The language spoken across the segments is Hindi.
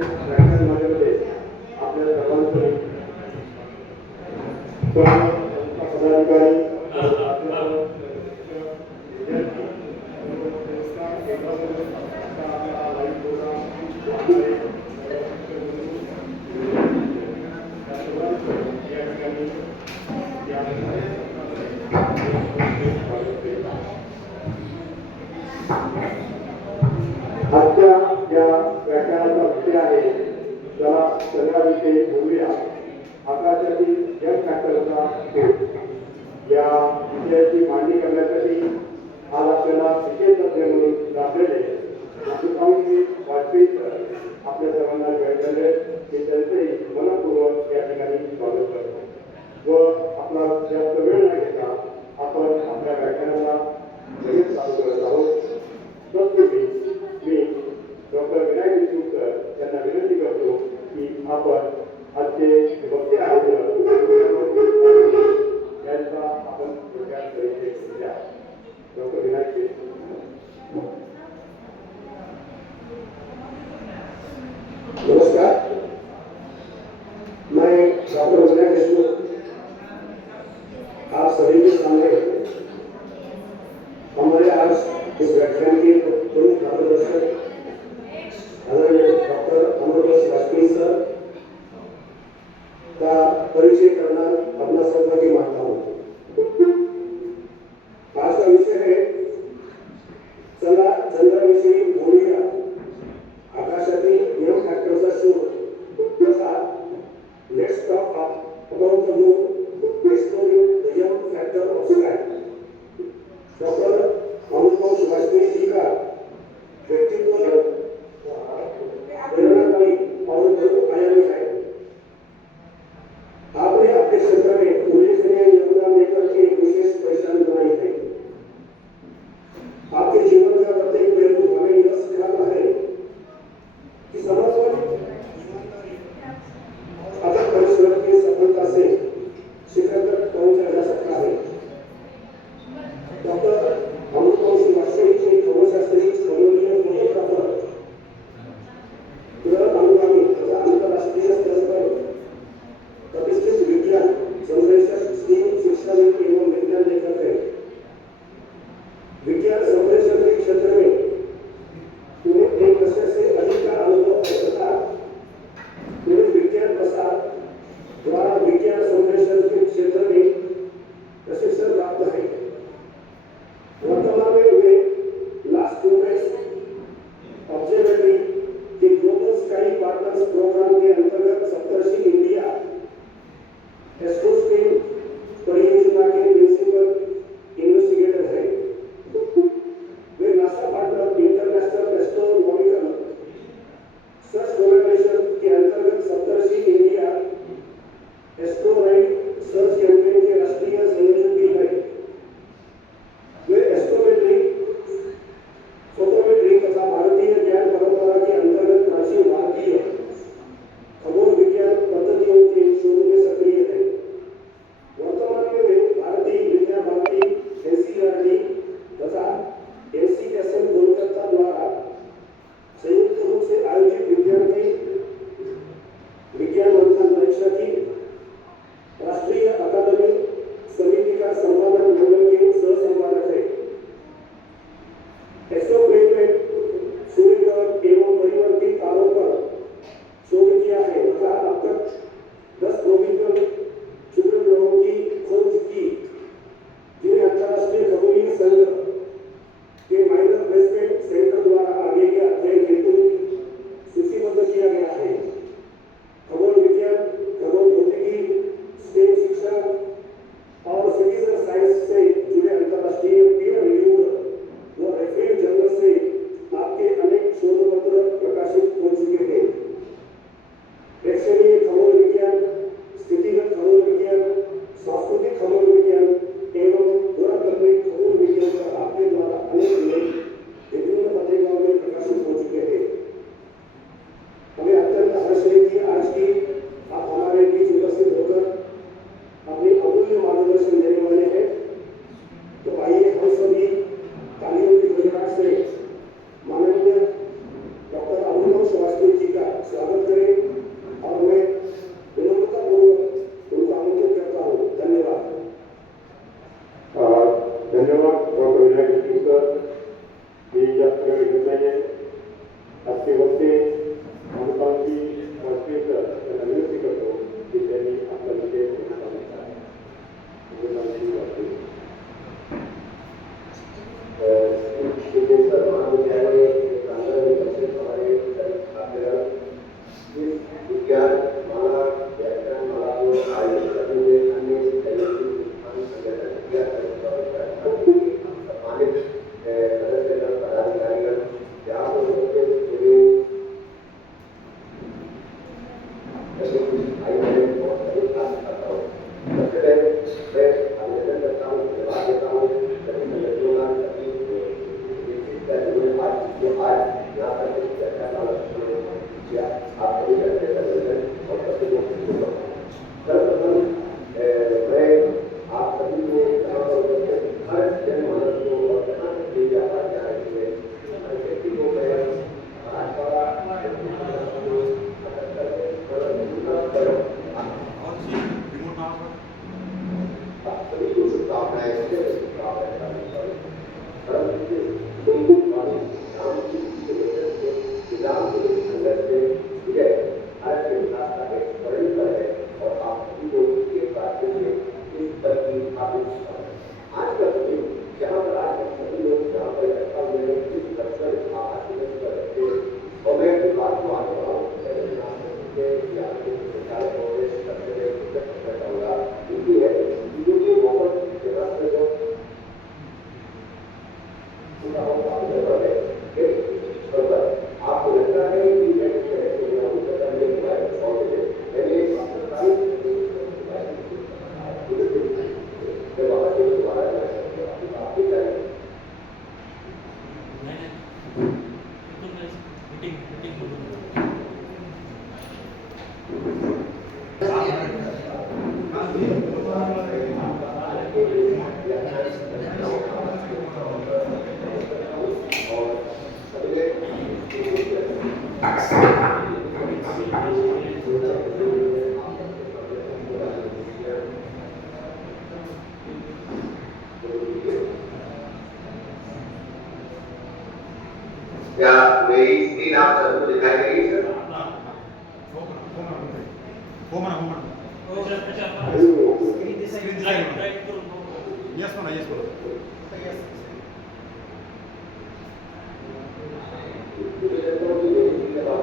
व्याख्यानमालेमध्ये आपल्या सर्वांचं पदाधिकारी आजच्या या व्याख्यानाचा विषय आहे त्याला चंद्राविषयी बोलूया आकाशातील जग फॅक्टरचा शोध। या विषयाची मांडणी करण्यासाठी आज आपल्याला विशेष तज्ञ म्हणून लाभलेले अशोकरावजी वाजपेयी सर आपल्या सर्वांना भेटले मी त्यांचेही मनपूर्वक या ठिकाणी स्वागत करतो व आपला जास्त वेळ न घेता आपण आपल्या व्याख्यानाला लगेच चालू करत आहोत। तत्पूर्वी मी डॉक्टर विनायक देशमुख सर यांना विनंती करतो की आपण आजचे वक्ते आहेत यांचा आपण थोडक्यात परिचय करूया। डॉक्टर विनायक देशमुख। नमस्कार, मैं डॉक्टर विनायक देशमुख आप सभी के सामने हमारे आज इस व्याख्यान के प्रमुख मार्गदर्शक आदरणीय डॉक्टर अमृतलाल वाजपेयी सर का परिचय करना अपना सौभाग्य मानता हूँ। आज का विषय है चंद्राविषयी बोलूया आकाशातील नियम फॅक्टरचा शोध। क्या मेरी स्क्रीन आप सबको दिखाई दे रही है? यस म्हणा यस बोला एकदम तो ते स्पीकर ऑन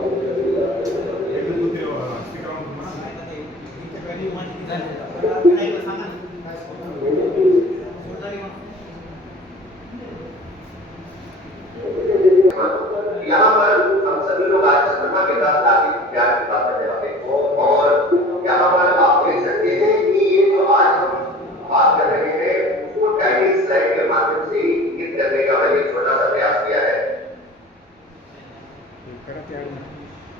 यहाँ पर हम सभी लोग आज चंद्रमा के साथ आगे प्यार की बात करने वाले हैं और यहाँ पर आप देख सकते हैं कि ये जो आज हम बात कर रहे हैं उसको टाइटिल स्लाइड के माध्यम से इंगित करने का मैंने एक छोटा सा प्रयास किया है।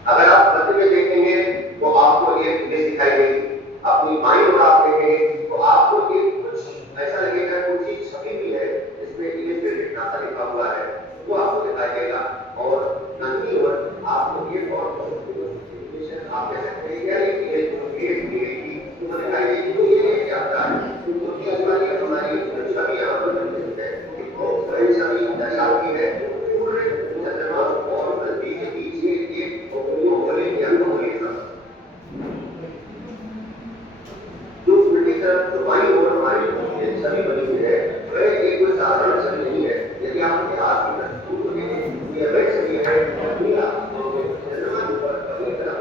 अगर आप मध्य में देखेंगे तो आपको एक इमेज दिखाई देगी, अपनी माइंड और आप देखेंगे तो आपको एक कुछ ऐसा लगेगा कुछ चीज छपी हुई है जिसमें इमेज पे लिखा लिखा हुआ है वो आपको दिखाई देगा और नंदी और आपको एक और आप कह सकते हैं यार ये तो दिखाई देगी तो ये क्या होता है तो ये हमारी छवि यहाँ पर है तो वही छवि दर्शाती है सूर्य चंद्रमा और नदी के बीच एक बोले या बोले जो उल्टी तरफ जो बाई ओर हमारी छवि बनी हुई है वह एक कोई साधारण छवि नहीं है। यदि आप अपने हाथ की ये वह छवि है दुनिया चंद्रमा पर कभी तरह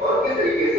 और किस तरीके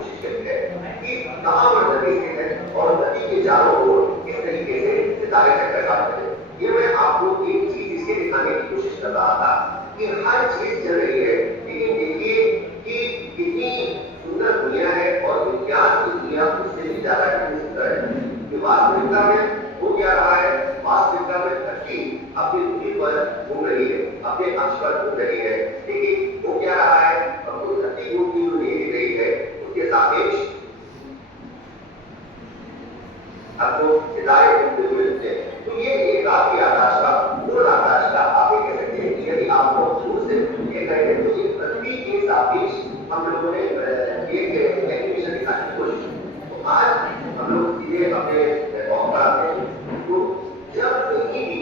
कोशिश करते हैं कि कहाँ पर नदी स्थित है और नदी के चारों ओर किस तरीके से सितारे चक्कर काटते हैं। ये मैं आपको एक चीज इसके दिखाने की कोशिश कर रहा था कि हर चीज चल रही है, लेकिन देखिए कि कितनी सुंदर दुनिया है और विज्ञान की दुनिया उससे भी ज्यादा कितनी सुंदर है। कि वास्तविकता में हो क्या रहा है, वास्तविकता में धरती अपनी धुरी पर घूम रही है, अपने अक्ष पर घूम रही है, लेकिन हो क्या रहा है, अब धरती घूमती जो नहीं रही है उसके सापेक्ष आपको सितारे घूमते हुए मिलते हैं। तो ये एक रात्रि आकाश का, पूर्ण आकाश का आप ये कह सकते हैं कि यदि आप बहुत दूर से ये कहें तो ये पृथ्वी के सापेक्ष हम लोगों ने एक एनिमेशन दिखाने की कोशिश की। तो आज हम लोग सीधे अपने टॉप पर आते हैं। तो जब कहीं भी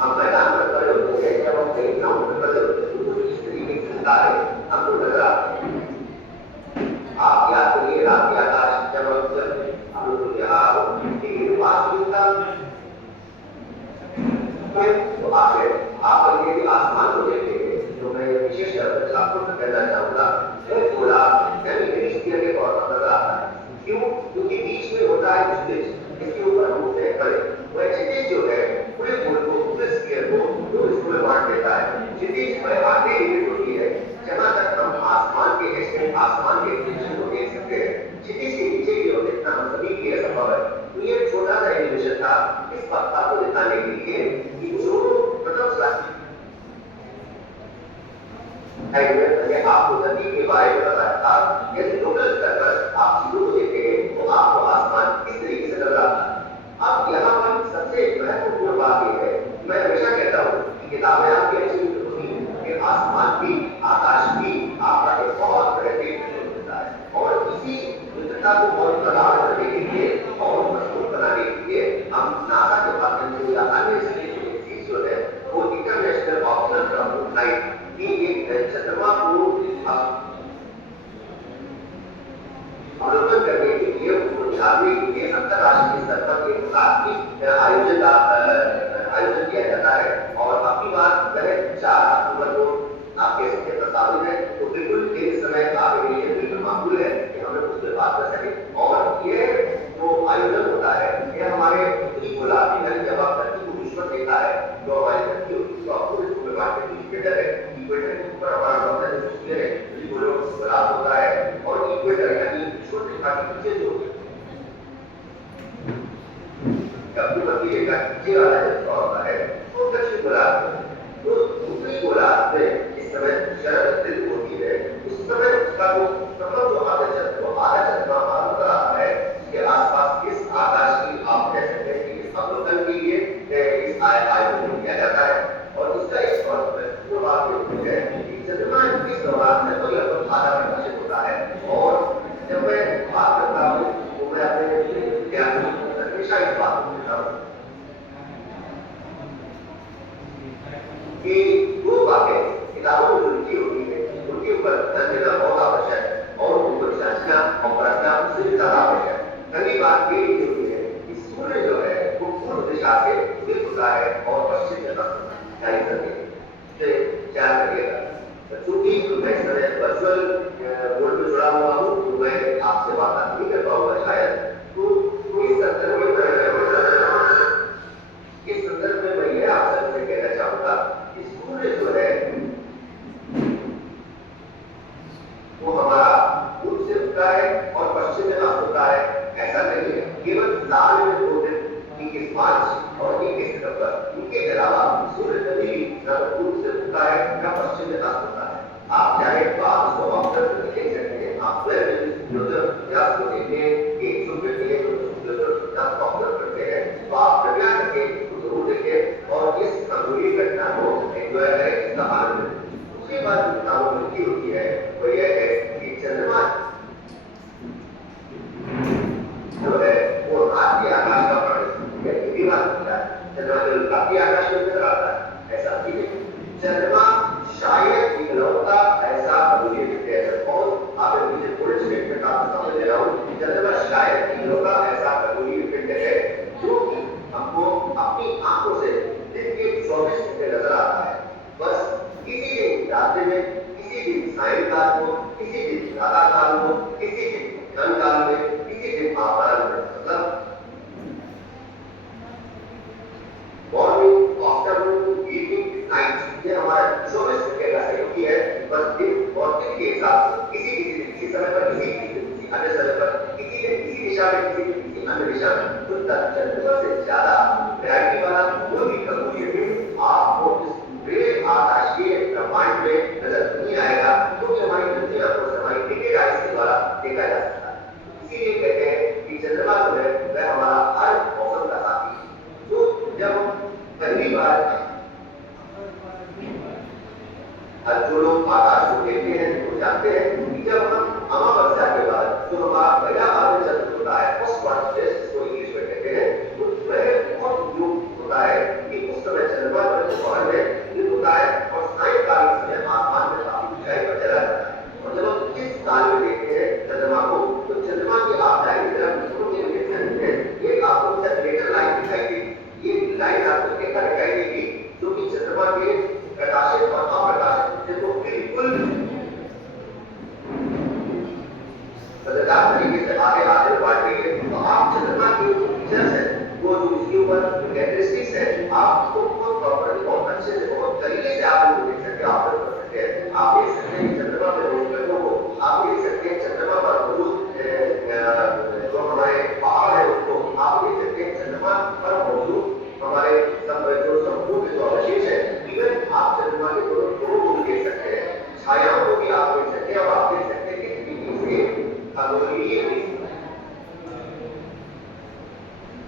हम मैदान पर खड़े होते हैं, जब हम कहीं ग्राउंड पर खड़े होते हैं तो इस तरीके के सितारे हमको नजर आते हैं। आप याद करिए रात्रि आकाश जब हम लोग यहाँ वास्तविकता तो आप यदि आसमान को देखेंगे तो मैं विशेष आपको कहना चाहूंगा गोला के तौर पर नजर आता है। क्यों? क्योंकि बीच में होता है क्षितिज, इसके ऊपर हम होते हैं खड़े। वह क्षितिज जो है पूरे गोल को, पूरे स्फीयर को दो हिस्सों में बांट देता है। क्षितिज वह आगे लिमिट होती है जहां तक हम आसमान के एक्सटेंशन को देख सकते हैं। क्षितिज के नीचे की ओर देखना हम सभी के लिए संभव है। तो ये छोटा सा एनिमेशन था इस बात को दिखाने के लिए कि जो मतलब आपको नदी के बारे में बताया था, यदि लोकल स्तर पर आप चीजों को देखें तो आपको आसमान किस तरीके से नजर आता है। अब यहाँ पर सबसे महत्वपूर्ण बात यह है, मैं हमेशा कहता हूँ कि किताबें आपकी अच्छी होती है, आसमान भी, आकाश भी आपका एक बहुत बड़े मिलता है। और इसी मित्रता को और प्रगाढ़ करने के लिए और मजबूत बनाने के लिए हम नासा के माध्यम से या अन्य चीज जो है वो इंटरनेशनल ऑब्जर्वेटरी फ्लाइट की एक चंद्रमा को अवलोकन करने के लिए उसको निहारने के लिए अंतरराष्ट्रीय स्तर पर एक राष्ट्रीय आयोजन किया जाता है। और अपनी बात वह 4 अक्टूबर को आप कह सकते प्रस्तावित है। तो बिल्कुल इस समय आपके लिए बिल्कुल माकूल है कि हम लोग उस पर बात कर सकें। और ये जो आयोजन होता है ये हमारे उत्तरी गोलार्ध में जब आप धरती को विश्व देखता है जो हमारी धरती होती है तो आपको इसको बांटने की इक्वेटर है, इक्वेटर के ऊपर हमारा नॉर्दर्न है जो गोलार्ध होता है। और इक्वेटर यानी विश्व रेखा के नीचे जो नीचे वाला जो होता है वो दक्षिण गोलार्ध। तो उत्तरी गोलार्ध में इस समय शरद ऋतु होती है, उस समय उसका जो प्रथम जो आधा चंद्रमा नजर आता है इसके आसपास इस आकाश की आप कह सकते हैं कि इस अवलोकन के लिए इस आयोजन किया जाता है। और इसका एक महत्वपूर्ण बात ये है कि चंद्रमा इस दौरान में तो लगभग आधा प्रकाशित होता है। और जब मैं बात करता हूँ तो मैं अपने विद्यार्थियों को हमेशा इस बात को कहता हूँ कि दो बातें किताबों में जो लिखी होती है उनके ऊपर ध्यान देना बहुत आवश्यक है और उनको जांचना और परखना उससे भी ज्यादा आवश्यक है। पहली बात ये लिखी होती है कि सूर्य जो है वो पूर्व दिशा से उदित होता है और पश्चिम में अस्त होता है। ध्यान रखिएगा। चूंकि मैं इस समय वर्चुअल बोर्ड में जुड़ा हुआ हूँ तो मैं आपसे बात नहीं कर पाऊंगा शायद। तो इस संदर्भ में मैं यह आप सबसे कहना चाहूंगा कि सूर्य जो है वो हमारा पूर्व से उगता है और पश्चिम में अस्त होता है, ऐसा नहीं है। केवल साल में 2 दिन 21 मार्च और 21 सितंबर, इनके अलावा सूर्य कभी भी न पूर्व से उगता है न पश्चिम में अस्त होता है। आप चाहे तो आप उसको ऑब्जर्व करके देख सकते हैं। आप को देखें एक सूर्य के ऑब्जर्व करते हैं तो आप कृपया करके जरूर देखें और इस अधूरी घटना को एंजॉय करें, इसका आनंद लें। उसके बाद जो किताबों में लिखी होती है वो यह है कि चंद्रमा जो है वो रात्रि आकाश का प्राणी है। ये बात होता है चंद्रमा जब रात्रि आकाश में नजर आता है ऐसा भी नहीं। चंद्रमा शायद इकलौता ऐसा अधूरी विषय है। बहुत आपने मुझे थोड़े स्टेटमेंट आपको समझ ले रहा हूँ। चंद्रमा शायद इकलौता ऐसा अधूरी विषय है जो कि हमको अपनी आंखों से दिन के 24 घंटे नजर आता है। बस इसी दिन रात्रि में इसी दिन सायंकाल को, किसी दिन प्रातः काल को, किसी दिन ध्यान काल में, किसी दिन आराम में, मतलब मॉर्निंग, आफ्टरनून, इवनिंग, नाइट, ये हमारा 24 घंटे का सहयोगी है। बस दिन और दिन के हिसाब से किसी समय पर किसी अन्य समय पर किसी दिन किसी दिशा में, किसी अन्य दिशा में, तो चंद्रमा से ज्यादा वैरायटी वाला कोई भी खगोलीय पिंड आपको इस पूरे आकाशीय ब्रह्मांड में नजर नहीं आएगा, क्योंकि हमारी नजदीक आंखों से, हमारी नेकेड आईज के द्वारा देखा जा सकता है। इसीलिए कहते हैं कि चंद्रमा जो है वह हमारा हर मौसम का साथी है। तो जब पहली बार जो लोग आकाश को देखते हैं वो जानते हैं कि जब हम अमावस्या के बाद जो हमारा पहला आर्य चंद्र होता है, फर्स्ट वन, जिसको इंग्लिश में कहते हैं, तो वह बहुत उपयोग होता है कि उस समय चंद्रमा जो पहर में होता है और सायंकाल समय आसमान में काफी ऊंचाई पर चला जाता है। और जब हम इस काल में देखते हैं चंद्रमा को, तो चंद्रमा की आप लाइन एक आपको सेपरेटर लाइन दिखाई देगी। ये लाइन आपको देखा दिखाई देगी जो कि चंद्रमा के प्रकाशित और अप्रकाशित को बिल्कुल मजेदार तरीके से आगे आगे बढ़ रही है। तो आप चंद्रमा के फीचर्स है वो जो उसके ऊपर कैरेक्टरिस्टिक्स है, आप उसको प्रॉपर्ली बहुत अच्छे से, बहुत तरीके से आप उनको देख सकते हैं, आप कर सकते हैं। आप देख सकते हैं चंद्रमा पे रोशनियों को, आप देख सकते हैं चंद्रमा पर मौजूद जो हमारे पहाड़ है उसको, आप देख सकते हैं चंद्रमा पर मौजूद हमारे जो संपूर्ण जो अवशेष है, इवन आप चंद्रमा के दोनों को भी देख सकते हैं, छायाओं को भी आप देख सकते हैं, और आप देख सकते हैं कि खगोलीय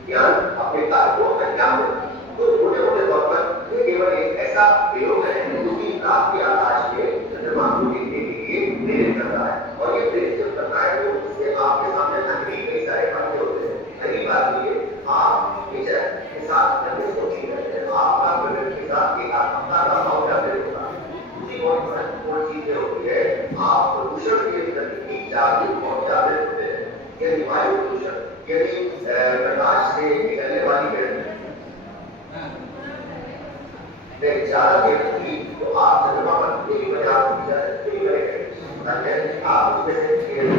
ज्ञान अपने कार्य को अंजाम देता है। तो मोटे तौर पर ये केवल एक ऐसा प्रयोग है जो कि रात के आकाश में चंद्रमा को देखने के लिए प्रेरित करता है, और ये प्रेरित जब करता है तो उससे आपके सामने अनेक कई सारे फायदे होते हैं। पहली बात ये, आप नेचर के साथ जब सोचिए करते हैं, आपका प्रकृति के साथ एक आत्मता का भाव जागृत होता है। दूसरी बहुत महत्वपूर्ण चीज होती है, आप प्रदूषण के प्रति जागरूक और जागृत होते हैं। यदि वायु प्रदूषण, यदि प्रकाश से निकलने वाली ज्यादा देर हुई तो आप चंद्रमा पर पूरी बजा आप उसमें से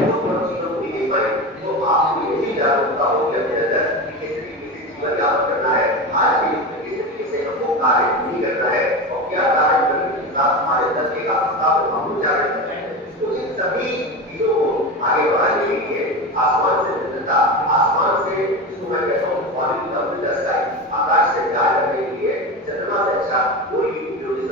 बहुत चीजों को नहीं देख पाए, तो आपको यही जागरूकता हो कि अपने अंदर किसी जीवन यापन करना है, आज भी किसी तरीके से हमको कार्य नहीं करना है, और क्या कार्य करने के साथ हमारे अंदर के आपको जागरूक करना है। तो इन सभी चीजों को आगे बढ़ाने के लिए आसमान से भिन्नता, आसमान से जिसको मैं कहता हूँ फॉलिंग द मिडल स्काई, आकाश से प्यार करने के लिए चंद्रमा से अच्छा कोई भी उपयोगी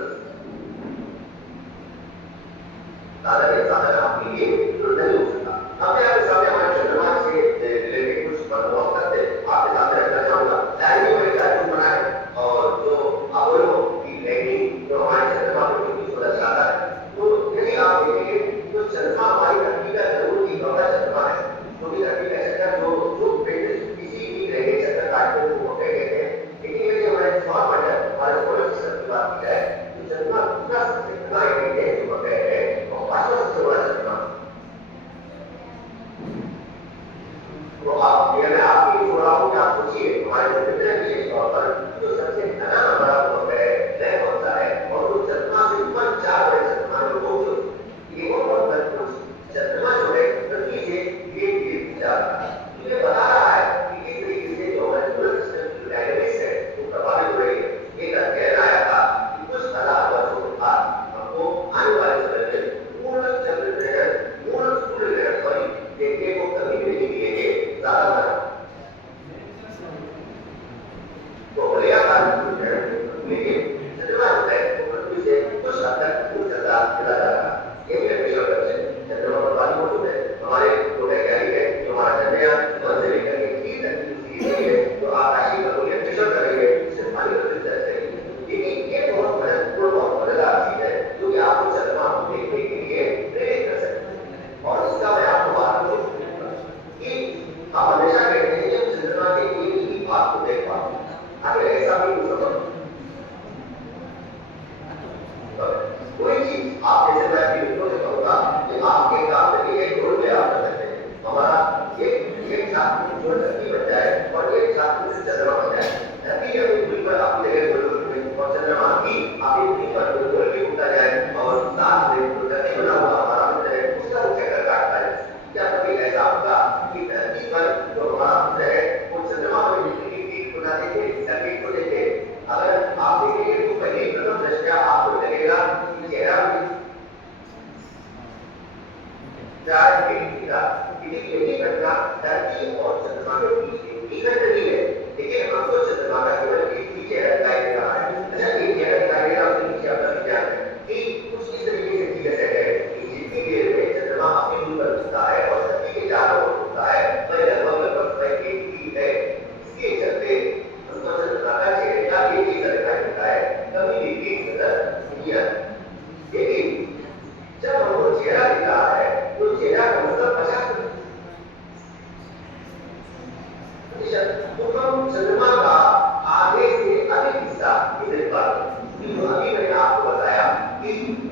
साधन आपके लिए नहीं हो सकता। हमने आपके सामने हमारे चंद्रमा से रिलेटेड कुछ अनुभव करते आपके सामने रखना चाहूंगा। डायरी में डायरी बना है, और जो अपोलो की लैंडिंग जो हमारे चंद्रमा पर हुई थी 16 है, तो यदि आप देखेंगे तो चंद्रमा हमारी धरती का जरूर एक बड़ा चंद्रमा है, जो भी धरती का चक्कर जो किसी भी ग्रह के चक्कर काटने को होते कहते हैं। लेकिन यदि हमारे सौर मंडल, हमारे सोलर सिस्टम की बात की जाए, तो चंद्रमा दूसरा सबसे बड़ा है जो ग्रह है, और पांचवा सबसे बड़ा चंद्रमा। तो आप मैं आपकी छोड़ रहा हूँ कि आप सोचिए हमारे धरती विशेष तौर पर जो सबसे घना हमारा ग्रह है वह कौन सा है, और वो चंद्रमा से ऊपर 4 बड़े चंद्रमा जो बहुत महत्वपूर्ण चंद्रमा जो है धरती से धीरे-धीरे जा रहा है। मुझे बता रहा है कि किस तरीके से जो हमारे सोलर सिस्टम की डायनेमिक्स है वो प्रभावित हो रही है। एक अध्ययन आया था कि कुछ 1000 वर्षों के बाद हमको आने वाले समय में पूर्ण चंद्र ग्रहण, पूर्ण सूर्य ग्रहण देखने को कभी भी नहीं मिलेंगे, ज्यादातर तो बलिया कारण लेकिन चंद्रमा जो है पृथ्वी से कुछ हद तक दूर चला जा रहा है। ये भी विषय है, चंद्रमा पर पानी मौजूद है, हमारे जो वैज्ञानिक है जो हमारा चंद्रयान मन से लेकर के 30 तक की है जो आकाशीय खगोलीय विषय कर रही है, इससे पानी को दिलचस्प है। लेकिन ये बहुत महत्वपूर्ण, बहुत मजेदार चीज है जो कि आपको चंद्रमा को देखने के लिए प्रेरित कर सकती है। और इसका मैं आपको बात करूं कि आप हमेशा कहते हैं कि चंद्रमा के एक ही भाग को देख पाओ, अगर ऐसा भी हो सकता कोई चीज आप जैसे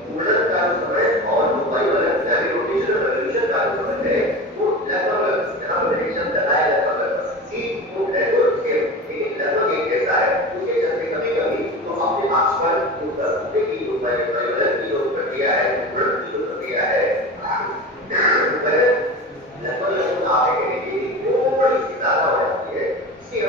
घूर्णन का जो समय और जो परिवर्तन यानी रोटेशन और रेवोल्यूशन का जो समय है वो लगभग यहाँ पर प्रेडिक्शन बताया लगभग 80 फुट है तो लगभग एक जैसा है। उसके चलते कभी-कभी तो अपने अक्ष पर उत्तर घूमने की जो परिवर्तन की जो प्रक्रिया है, घूर्णन की जो प्रक्रिया है लगभग आप कहेंगे कि थोड़ी सी ज्यादा हो जाती है। इसलिए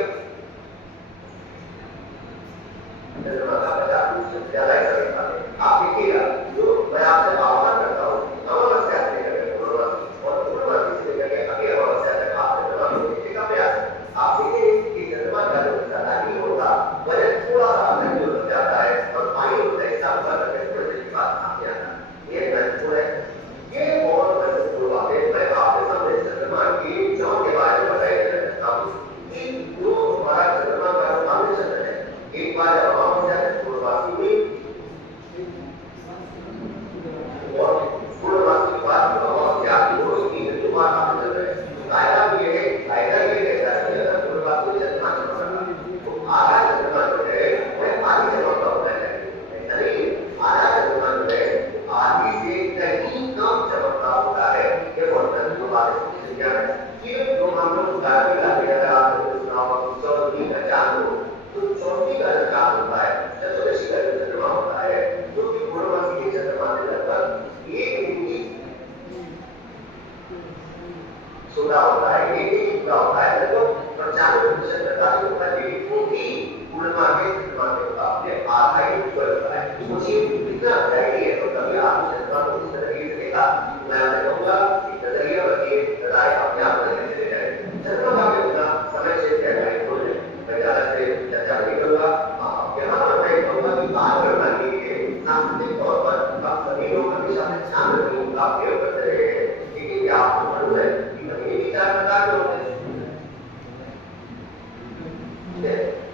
आप देखिएगा जो मैं आपसे आह्वान करता हूँ अमावस्या से लेकर पूर्णमासी और पूर्णमासी से लेकर अगले अमावस्या तक आप चंद्रमा को देखने का प्रयास आप देखेंगे कि चंद्रमा का जो ज्यादा नहीं होता वह थोड़ा सा अंदर की ओर जाता है और पानी होता है हिसाब करके थोड़ी देर के बाद सामने आता है। ये महत्वपूर्ण है, ये बहुत महत्वपूर्ण बात है। मैं आपके सामने चंद्रमा की चमक के बारे में बताया चाहता हूँ कि जो हमारा चंद्रमा का जो फाउंडेशन है एक बार जब अमावस्या से पूर्णमासी हुई और पूर्णमासी के बाद अमावस्या दोनों ही हिंदू बार आते चल रहे हैं। कायदा भी है, कायदा ये कहता है कि अगर पूर्णमासी चंद्रमा चमक तो आधा चंद्रमा जो है वह आधी चमकता होता है। ऐसा नहीं आधा चंद्रमा जो है आधी से कहीं कम चमकता होता है। ये बहुत महत्वपूर्ण बात है। ये जो हम लोग गाड़ी लाते हैं, अगर आपने सुना हो चौथी का चांद हो तो चौथी का जो चांद होता है चतुर्दशी का जो चंद्रमा होता है जो कि पूर्णमासी के चंद्रमा से लगभग 1 डिग्री सोलह होता है, 1 डिग्री पूरा होता है, लगभग 95% प्रकाश होता है, लेकिन वो भी पूर्णिमा के चंद्रमा के मुकाबले आधा ही ऊपर होता है। मुझे इतना आइडिया है तो कभी आप चंद्रमा को इस तरीके से देखा मैं आपसे कहूँगा कि नजरिया बदलिए, नजरिए अपने आप बदलने चले जाए। चंद्रमा के बिना समय से निर्धारित हो जाए। मैं ज्यादा से चर्चा नहीं करूँगा। यहाँ पर मैं कहूँगा कि बात करना के लिए सांस्कृतिक तौर पर आप सभी लोग हमेशा से ध्यान रखें का प्रयोग करते रहे हैं। लेकिन आपको मालूम है कि महीने भी 4 प्रकार के होते हैं।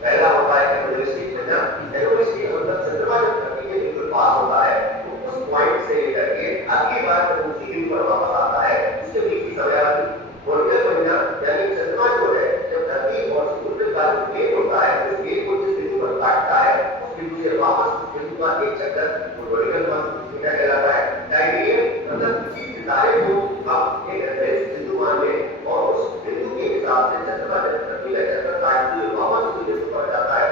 पहला होता है एलोरिस्टिक महीना। एलोरिस्टिक मतलब चंद्रमा जब धरती के बिल्कुल पास होता है तो उस पॉइंट से लेकर के अगली बार जब वो सीढ़ी पर वापस आता है उसके बीच की समयावधि। वर्नियर महीना यानी चंद्रमा जो है जब धरती और सूर्य का जो प्लेन होता है उस प्लेन को जिस बिंदु पर काटता है उस बिंदु से वापस उस बिंदु का एक चक्कर वर्नियर महीना कहलाता है। टाइमेरियन मतलब किसी सितारे को हम एक रेफरेंस बिंदु मान लें और उस बिंदु के हिसाब से चंद्रमा जब धरती का चक्कर काटते हुए वापस उस बिंदु पर जाता है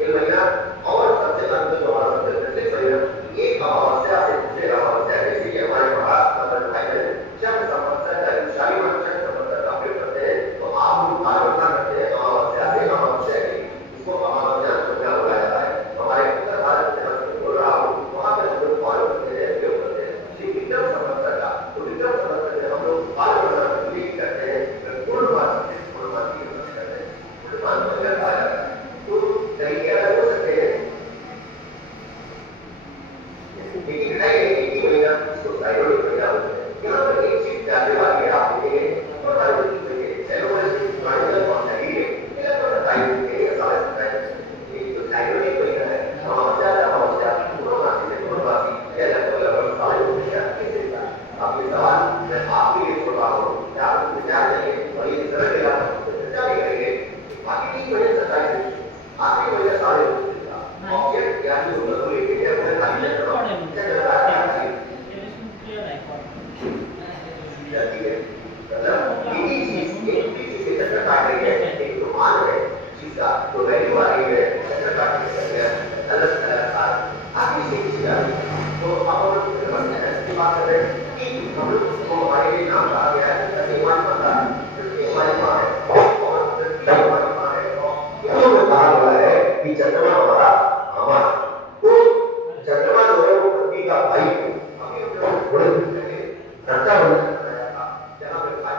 ये महीना। और सबसे अंत जो हमारा सबसे प्रसिद्ध महीना एक अमावस्या से दूसरे अमावस्या जैसे कि हमारे महाराष्ट्र भाई बहन चंद्र संवत्सर का शालीमार चंद्र संवत्सर का प्रयोग करते हैं तो आप लोग पालना करते हैं अमावस्या से अमावस्या की, इसको अमावस्या संज्ञा बोला जाता है। हमारे उत्तर भारत में मैं बोल रहा हूँ वहाँ पर हम लोग फॉलो करते हैं, प्रयोग करते हैं। विक्रम संवत्सर का तो विक्रम संवत्सर में हम लोग पालन करते हैं पूर्णमासी पूर्णमासी करते हैं पूर्णमासी में पाया जाता है। तो तरीके अलग हो सकते हैं लेकिन एक ही महीना इसको साइक्लोनिक महीना होता है। यहाँ पर एक चीज जानने वाली है आप देखेंगे और हर चीज में एलोरिस्टिक मॉडल और शरीर है ये तो बताइए कि समझ सकता है ये जो साइक्लोनिक महीना है अमावस्या पूर्णमासी से पूर्णमासी ये लगभग साल हो गया। आप ये सवाल मैं आपके लिए छोड़ रहा हूँ कि आप विचार करिए और ये सरल लेगा चर्चा भी करेंगे। बाकी 3 महीने 27 आखिरी महीने सारे ऑब्जेक्ट या जो बोले कि है वो खाली है जाती है मतलब ये चीज एक भी चीज के चक्कर काट रही है एक तो मान है चीज का तो वैल्यू आ रही है चक्कर काटने के अलग अलग आगे से चीज आ रही है। तो अब हम लोग इसकी बात कर रहे हैं कि हम लोग को हमारे लिए नाम कहा गया है धरती हमारी माता है, धरती हमारी माँ है और धरती हमारी माँ है और इसमें कहा गया है कि चंद्रमा हमारा मामा है। तो चंद्रमा जो है वो धरती का भाई है। अभी हम लोग थोड़े दिन पहले रक्षाबंधन मनाया था जहाँ पे भाई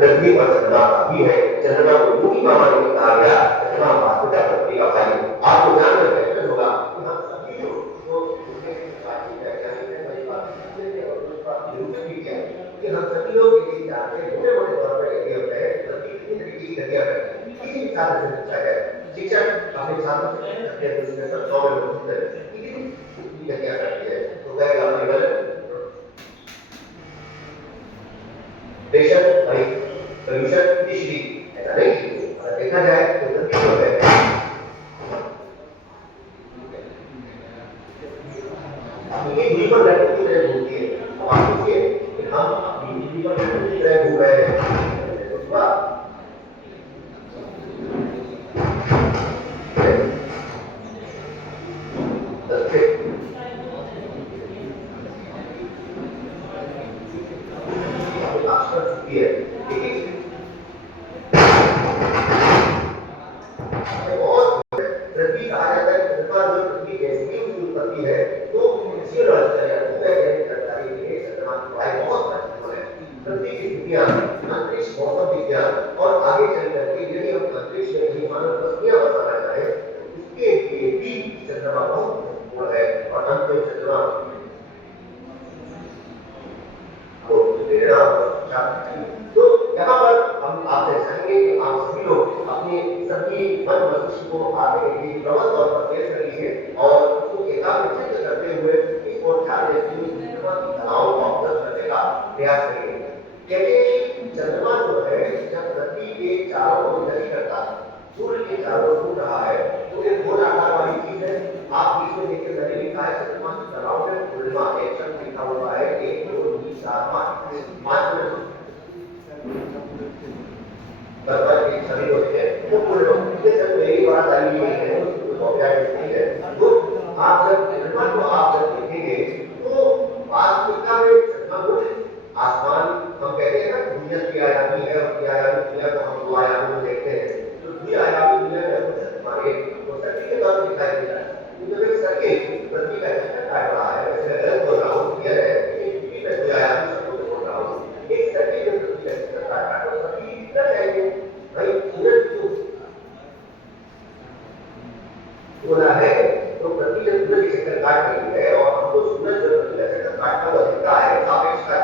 पृथ्वी पर चंद्रमा का भी है। चंद्रमा को यूं मामा नहीं कहा गया, चंद्रमा वास्तविक पृथ्वी का भाई। आपको ध्यान में रखना होगा कि हम सभी लोग जो कि हम सभी लोग ये जानते हैं मोटे मोटे तौर पर ये होता है धरती कितनी तरीके की गतियां करती है किसी हिसाब से पूछा गया शिक्षक अपने छात्रों से करते हैं उसमें सब 100 में पूछते हैं कितनी गतियां करती है तो वह लेवल बेशक भाई सोल्यूशन इशली ऐसा नहीं। अगर देखा जाए तो धरती जो है अपनी दूरी पर लटकने की तरह घूमती है। अब आप सोचिए कि हम अपनी दूरी पर लटकने की तरह घूम रहे हैं तो हुआ अंतरिक्ष मौसम विज्ञान और आगे चल करके यदि हम अंतरिक्ष में भी मानव बस्तियां बसाना चाहें तो उसके लिए भी चंद्रमा बहुत महत्वपूर्ण है। और हम तो चंद्रमा को प्रेरणा और शिक्षा तो यहाँ पर हम आपसे चाहेंगे कि आप सभी लोग अपने सभी मन मस्तिष्क को आगे की प्रबल तौर पर पेश करिए और उसको एकाग्रचित्त करते हुए इस ओर ध्यान देते हुए चंद्रमा की कलाओं को अवगत करने का प्रयास करिए। कहते हैं चंद्रमा जो है जब पृथ्वी के चारों ओर गति करता है, सूर्य के चारों ओर घूम रहा है तो एक गोल आकार वाली चीज है। आप बीच में देखिए मैंने लिखा है चंद्रमा की कलाओं में पूर्णिमा एक शब्द लिखा हुआ है 1 2 3 4 5 मिनट एक सभी होते हैं वो पूर्ण ये सब मेरी बात आई हुई है तो नहीं है। तो आप जब चंद्रमा को आप जब देखेंगे तो वास्तविकता में चंद्रमा आसमान हम कहते हैं ना दुनिया की आयामी है और आयामी दुनिया को हम 2 आयामों में देखते हैं। तो द्विआयामी दुनिया में हमको चंद्रमा एक सर्किल के तौर पर दिखाई दे रहा है। तो जब सर्किल पृथ्वी का चक्कर काट रहा है वैसे मैं गलत बोल रहा हूँ क्लियर है कि मैं द्विआयामी शब्द बोल रहा हूँ। एक सर्किल जब पृथ्वी का चक्कर काट रहा है तो पृथ्वी किधर जाएंगे भाई सूरज क्यों बोला है तो पृथ्वी जब सूरज के चक्कर काट रही है और हमको सूरज जब पृथ्वी का चक्कर काटता हुआ दिखता है सापेक्षता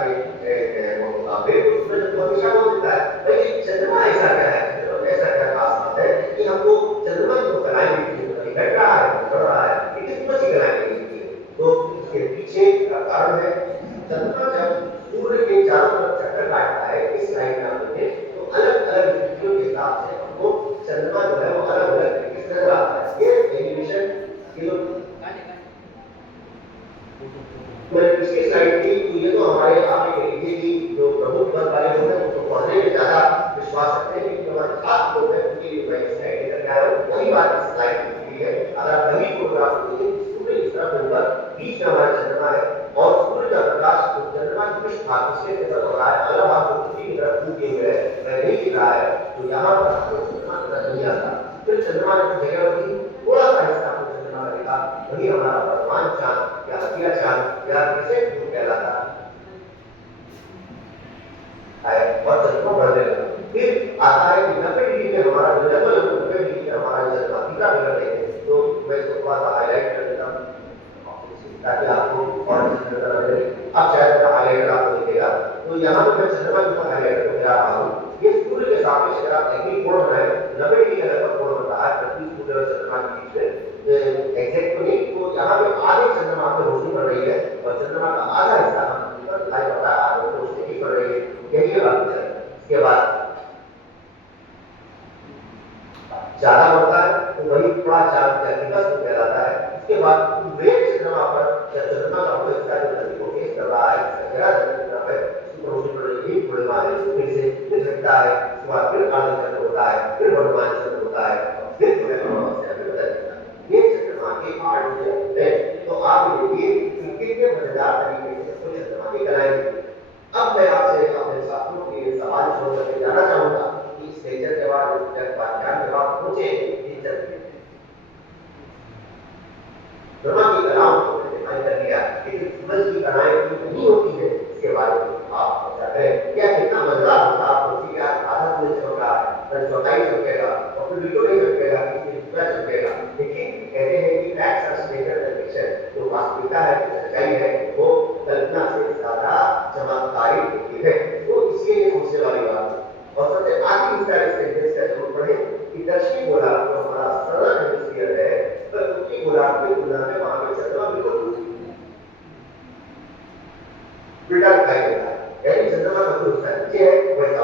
के सूरज को हमेशा वो दिखता है। भाई चंद्रमा ऐसा क्या है चंद्रमा में ऐसा क्या खास बात है कि हमको चंद्रमा की कलाएं दिखती है घट रहा है बढ़ रहा है लेकिन सूरज की कलाएं नहीं दिखती है। तो इसके पीछे का कारण है चंद्रमा जब सूर्य के चारों तरफ चक्कर काटता है इस लाइन में आप देखें तो अलग अलग तिथियों के हिसाब से हमको चंद्रमा जो है वो अलग अलग तरीके से नजर आता है। ये एनिमेशन ये लोग मैंने पिछली स्लाइड थी तो ये तो हमारे आप कह लीजिए कि जो प्रमुख पद वाले लोग हैं उनको पढ़ने में ज्यादा विश्वास रखते हैं कि हमारे साथ लोग हैं उनके लिए मैं स्लाइड लेकर के आया हूँ। वही बात इस स्लाइड में की है। अगर वही फोटोग्राफ देखिए सूर्य इस तरफ ऊपर बीच में हमारा चंद्रमा है और सूर्य का प्रकाश चंद्रमा के पृष्ठभाग उसके तरफ हो रहा है अगला भाग पृथ्वी की तरफ घूमते हुए नहीं दिख रहा है तो यहाँ पर आपको चंद्मा नजर नहीं आता। फिर चंद्रमा ने जगह बदली थोड़ा सा हिस्सा आपको चंद्रमा का दिखा वही हमारा वर्तमान चांद या हथिया चांद या किसे कहलाता है और चंद्रमा बढ़ने लगा। फिर आता है कि 90 डिग्री में हमारा जो है 90 डिग्री में हमारा चंद्रमा तीसरा फिगर देखें तो मैं इसको थोड़ा सा हाईलाइट कर देता हूँ ताकि आपको और नजर आ जाए। अब शायद मेरा हाईलाइटर आपको दिखेगा तो यहाँ पे मैं चंद्रमा के ऊपर हाईलाइटर को गिरा रहा हूँ। ये सूर्य के सापेक्ष अगर आप एक कोण बनाए 90 डिग्री का लगभग कोण बन रहा है पृथ्वी सूर्य और चंद्रमा के बीच में एग्जैक्ट तो नहीं तो यहाँ पे आधे चंद्रमा पे रोशनी पड़ रही है और चंद्रमा का आधा हिस्सा पर दिखाई पड़ रहा है आधे रोशनी नहीं पड़ रही है। यही बात है। इसके बाद ज्यादा बढ़ता है तो वही थोड़ा चांद कैल्कुलस को कहलाता है। इसके बाद पूरे चंद्रमा पर चंद्रमा का वो हिस्सा जो नदी को फेस कर रहा है गहरा चंद्रमा है उसको रोशनी पड़ रही है पूर्णिमा है फिर से फिर घटता है उसके बाद फिर आधा चंद्र होता है फिर वर्तमान चंद्र होता है और फिर जो है अमावस्या में बदल जाता है। ये चंद्रमा के 8 है। तो आप देखिए कितने मजेदार तरीके से तो चंद्रमा की कलाएं। अब मैं आपसे अपने साथियों के सवाल छोड़ करके जाना चाहूंगा कि इस लेक्चर के बाद व्याख्यान के बाद पहुंचे चंद्रमा की कलाओं को डिफाइन कर लिया लेकिन सूरज की कलाएं नहीं होती है इसके बारे में आप समझा करें क्या कितना मजेदार होता है आपको कि आधा सूरज चमक रहा है चौथाई चमकेगा और फिर बिल्कुल नहीं चमकेगा किसी दूसरा चमकेगा। लेकिन कहते हैं कि फैक्ट्स आर स्टेटेड कंडीशन जो वास्तविकता है जो सच्चाई है वो कल्पना से ज्यादा चमत्कारी होती है। तो इसलिए ये सोचने वाली बात है। और सबसे आखिरी हिस्सा इस सेंटेंस का जरूर पढ़ें कि दक्षिणी गोलार्ध जो हमारा सरल हेमिस्फीयर है पर उत्तरी गोलार्ध की तुलना में वहां पे चंद्रमा बिल्कुल उल्टा दिखाई देता है। यानी चंद्रमा का जो हिस्सा नीचे है वो ऐसा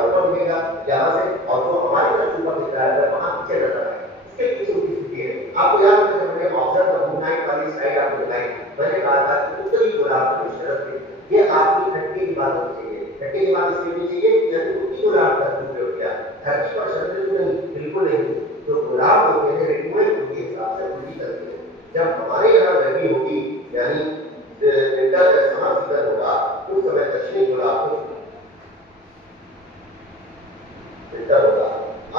बेहतर होगा।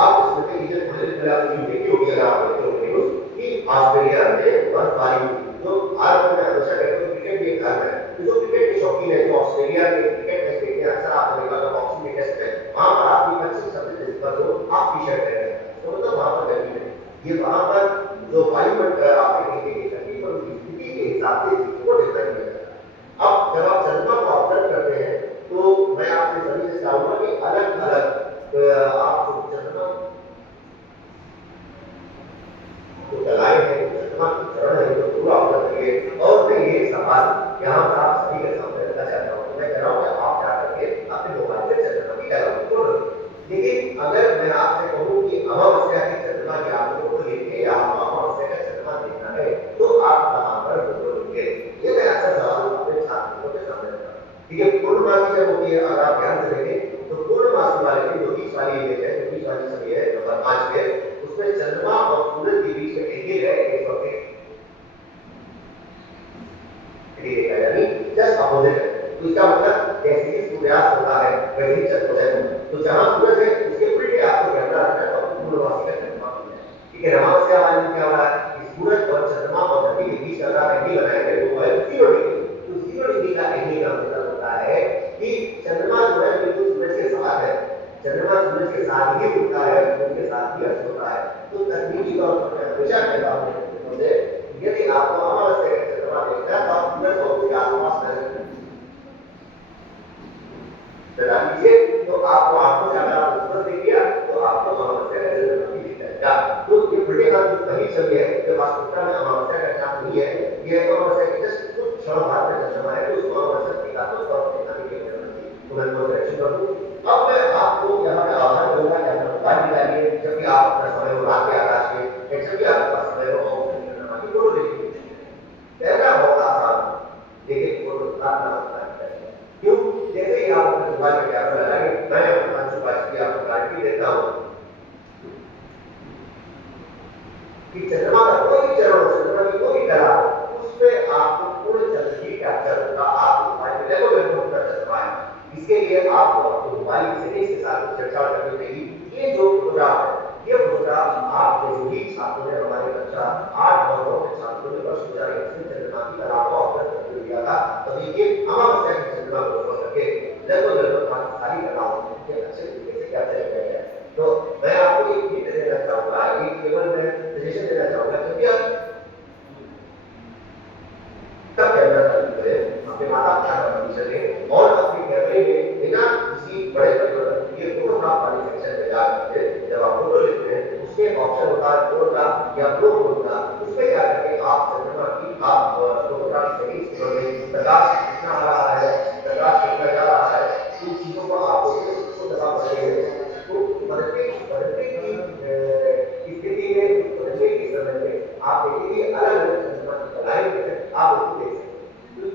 आप इसमें से नीचे थोड़ी देर पहले आपने न्यूज़ देखी होगी, अगर आप देखते हो न्यूज़, कि ऑस्ट्रेलिया में बर्फबारी हुई। जो भारत में हमेशा कहते हैं क्रिकेट भी एक घर है, तो जो क्रिकेट के शौकीन है, जो ऑस्ट्रेलिया के क्रिकेट मैच देखते हैं, अक्सर आपने देखा होगा बॉक्सिंग के टेस्ट में, वहां पर आपकी 25-26 पर जो हाफ टी शर्ट पहने हैं, तो मतलब वहां पर गर्मी नहीं। ये वहां पर जो वायुमंडल आप देखेंगे कि तकलीफ और स्थिति के हिसाब से वो डिफरेंट है। अब जब आप चंद्रमा को ऑब्जर्व करते हैं, तो मैं आपसे सभी से चाहूंगा कि अलग अलग आप जो चंद्रमा जो कलाएं हैं, चंद्रमा की चरण है, जो पूरा ऑब्जर्व करिए। और मैं ये सवाल यहाँ पर आप सभी के सामने रखना चाहता हूँ, मैं कह रहा हूँ कि आप क्या करके अपने मोबाइल से चंद्रमा की कला को छोड़ दो। लेकिन अगर मैं आपसे कहूँ कि अमावस्या की चंद्रमा की आपको फोटो लेके या आपको अमावस्या का चंद्रमा देखना है, तो आप कहाँ पर फोटो लेंगे? ये मैं अक्सर सवाल अपने छात्रों के सामने रखता हूँ। ठीक है, पूर्णमासी जब होती है, अगर आप ध्यान से देखें तो पूर्णमासी वाले दिन जो 20 वाली इमेज है, जो 20 वाली छवि है नंबर 5 पे, उसमें चंद्रमा और सूरज के बीच में एंगल है 180 डिग्री का, यानी जस्ट अपोजिट है। तो इसका मतलब जैसे ही सूर्यास्त होता है वैसे ही चंद्रोदय होता है। तो जहां सूरज है उसके उल्टे आपको कैमरा रखना है, तो पूर्णमासी का चंद्रमा होता है। ठीक है, अमावस्या वाले दिन क्या हो रहा है कि सूरज और चंद्रमा और धरती के बीच का एंगल बनाएंगे, वो है 0 डिग्री। तो 0 डिग्री का एंगल का मतलब होता है कि चंद्रमा जो है बिल्कुल सूरज के साथ है, चंद्रमा सूरज के साथ ही उगता है, सूरज के साथ ही अस्त होता है। तो तकनीकी तौर पर मैं हमेशा कहता हूं मुझे, यदि आपको अमावस्या का चंद्रमा देखना है तो आप सूरज को उसके आसपास चला लीजिए, तो आपको आंखों से अगर आप सूरज देख लिया तो आपको अमावस्या का चंद्रमा भी दिख जाएगा। तो ये उल्टे हाथ जो पहली छवि है, जो वास्तविकता में अमावस्या का चांद नहीं है, ये अमावस्या के जस्ट कुछ क्षण बाद में चंद्रमा है, तो उसको अमावस्या दिखा दो और दिखाने के लिए तो मैं बहुत करेक्शन कर दूं। अब मैं आपको यहाँ पे आह्वान करूंगा कि अपना मोबाइल निकालिए, जब भी आप अपना समय हो रात के आकाश में, या जब भी आपके पास समय हो और चंद्रमा की फोटो ले लीजिए। पहला बहुत आसान, लेकिन फोटो उतारना होता है। क्यों? जैसे ही आप अपने मोबाइल में कैमरा लगाएंगे, मैं अपना 5 की आपको गारंटी देता हूँ कि चंद्रमा का कोई भी चरण हो, चंद्रमा की कोई भी कला हो, उसमें आपको पूर्ण तस्वीर कैप्चर होगा। आप मोबाइल में देखो बिल्कुल पूरा चंद्रमा है। इसके लिए आपको अपने मोबाइल की सेटिंग्स के साथ चर्चा करनी होगी। ये जो फोटोग्राफ है, ये फोटोग्राफ आप जैसे ही छात्रों ने, हमारे कक्षा 8 और 9 के छात्रों ने वर्ष 2021 में चंद्रमा की कला को ऑब्जर्व करके लिया था। तभी ये अमावस्या की चंद्रमा को ऑब्जर्व करके लगभग सारी कलाओं के अच्छे तरीके से कैप्चर किया गया है। तो मैं आपको एक हिंट देना चाहूंगा, एक केवल मैं सजेशन देना चाहूंगा, क्योंकि आप तब कैमरा चालू करें, अपने माता पिता का परमिशन लें और अपने कैमरे में बिना किसी बड़े परिवर्तन के फोटोग्राफ वाले सेक्शन में जाकर जब आप फोटो लेते हैं, उसके ऑप्शन होता है फोटोग्राफ या प्रो फोटोग्राफ। उसमें क्या करके आप चंद्रमा की आप फोटोग्राफ सेटिंग्स करेंगे, प्रकाश कितना आ रहा है, प्रकाश कितना जा रहा है, इन चीजों को आप उसको दबा करेंगे। तो बदलते की स्थिति में, बदलते के समय में आप देखेंगे अलग अलग चंद्रमा की कलाएं हैं, आप उसको देख सकते हैं।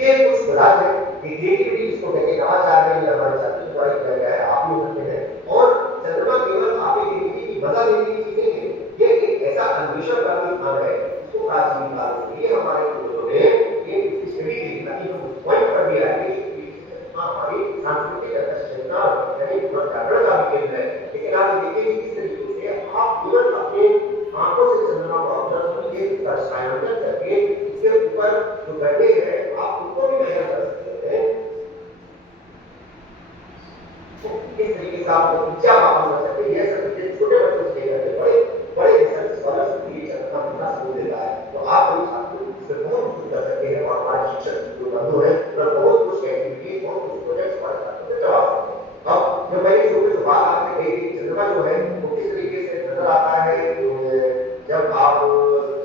ये कुछ खुलास है कि क्रिएटिविटी इसको कहते हैं, नवाचार में ये हमारे छात्रों द्वारा किया गया है, आप भी सकते हैं। और चंद्रमा केवल आपकी क्रिएटिविटी की मजा लेने की चीज नहीं है, ये एक ऐसा अन्वेषण का भी स्थान है जिसको प्राचीन काल में ये हमारे पूर्वजों ने ये स्टडी की, ताकि हम उस पॉइंट पर भी आए कि हमारी सांस्कृतिक चेतना यानी पुनर्जागरण का भी केंद्र है। लेकिन आप देखिए कि किस तरीके से आप केवल अपने आंखों से चंद्रमा को ऑब्जर्व करके, उसका छायांकन करके, उसके ऊपर जो गड्ढे हैं आप उनको भी मेजर कर सकते हैं। इस तरीके से आप ऊंचा मापन कर सकते हैं। यह सब छोटे बच्चों से लेकर बड़े बड़े रिसर्च स्कॉलर्स को भी चंद्रमा कितना सबूत देता है। तो आप सभी छात्रों इसमें बहुत कुछ कर सकते हैं और हमारे शिक्षक जो बंधु हैं और बहुत कुछ एक्टिविटीज, बहुत कुछ प्रोजेक्ट्स हमारे छात्रों से करवा सकते हैं। अब जो मैंने शुरू में जो बात आपसे कही थी, चंद्रमा जो है वो किस तरीके से नजर आता है जब आप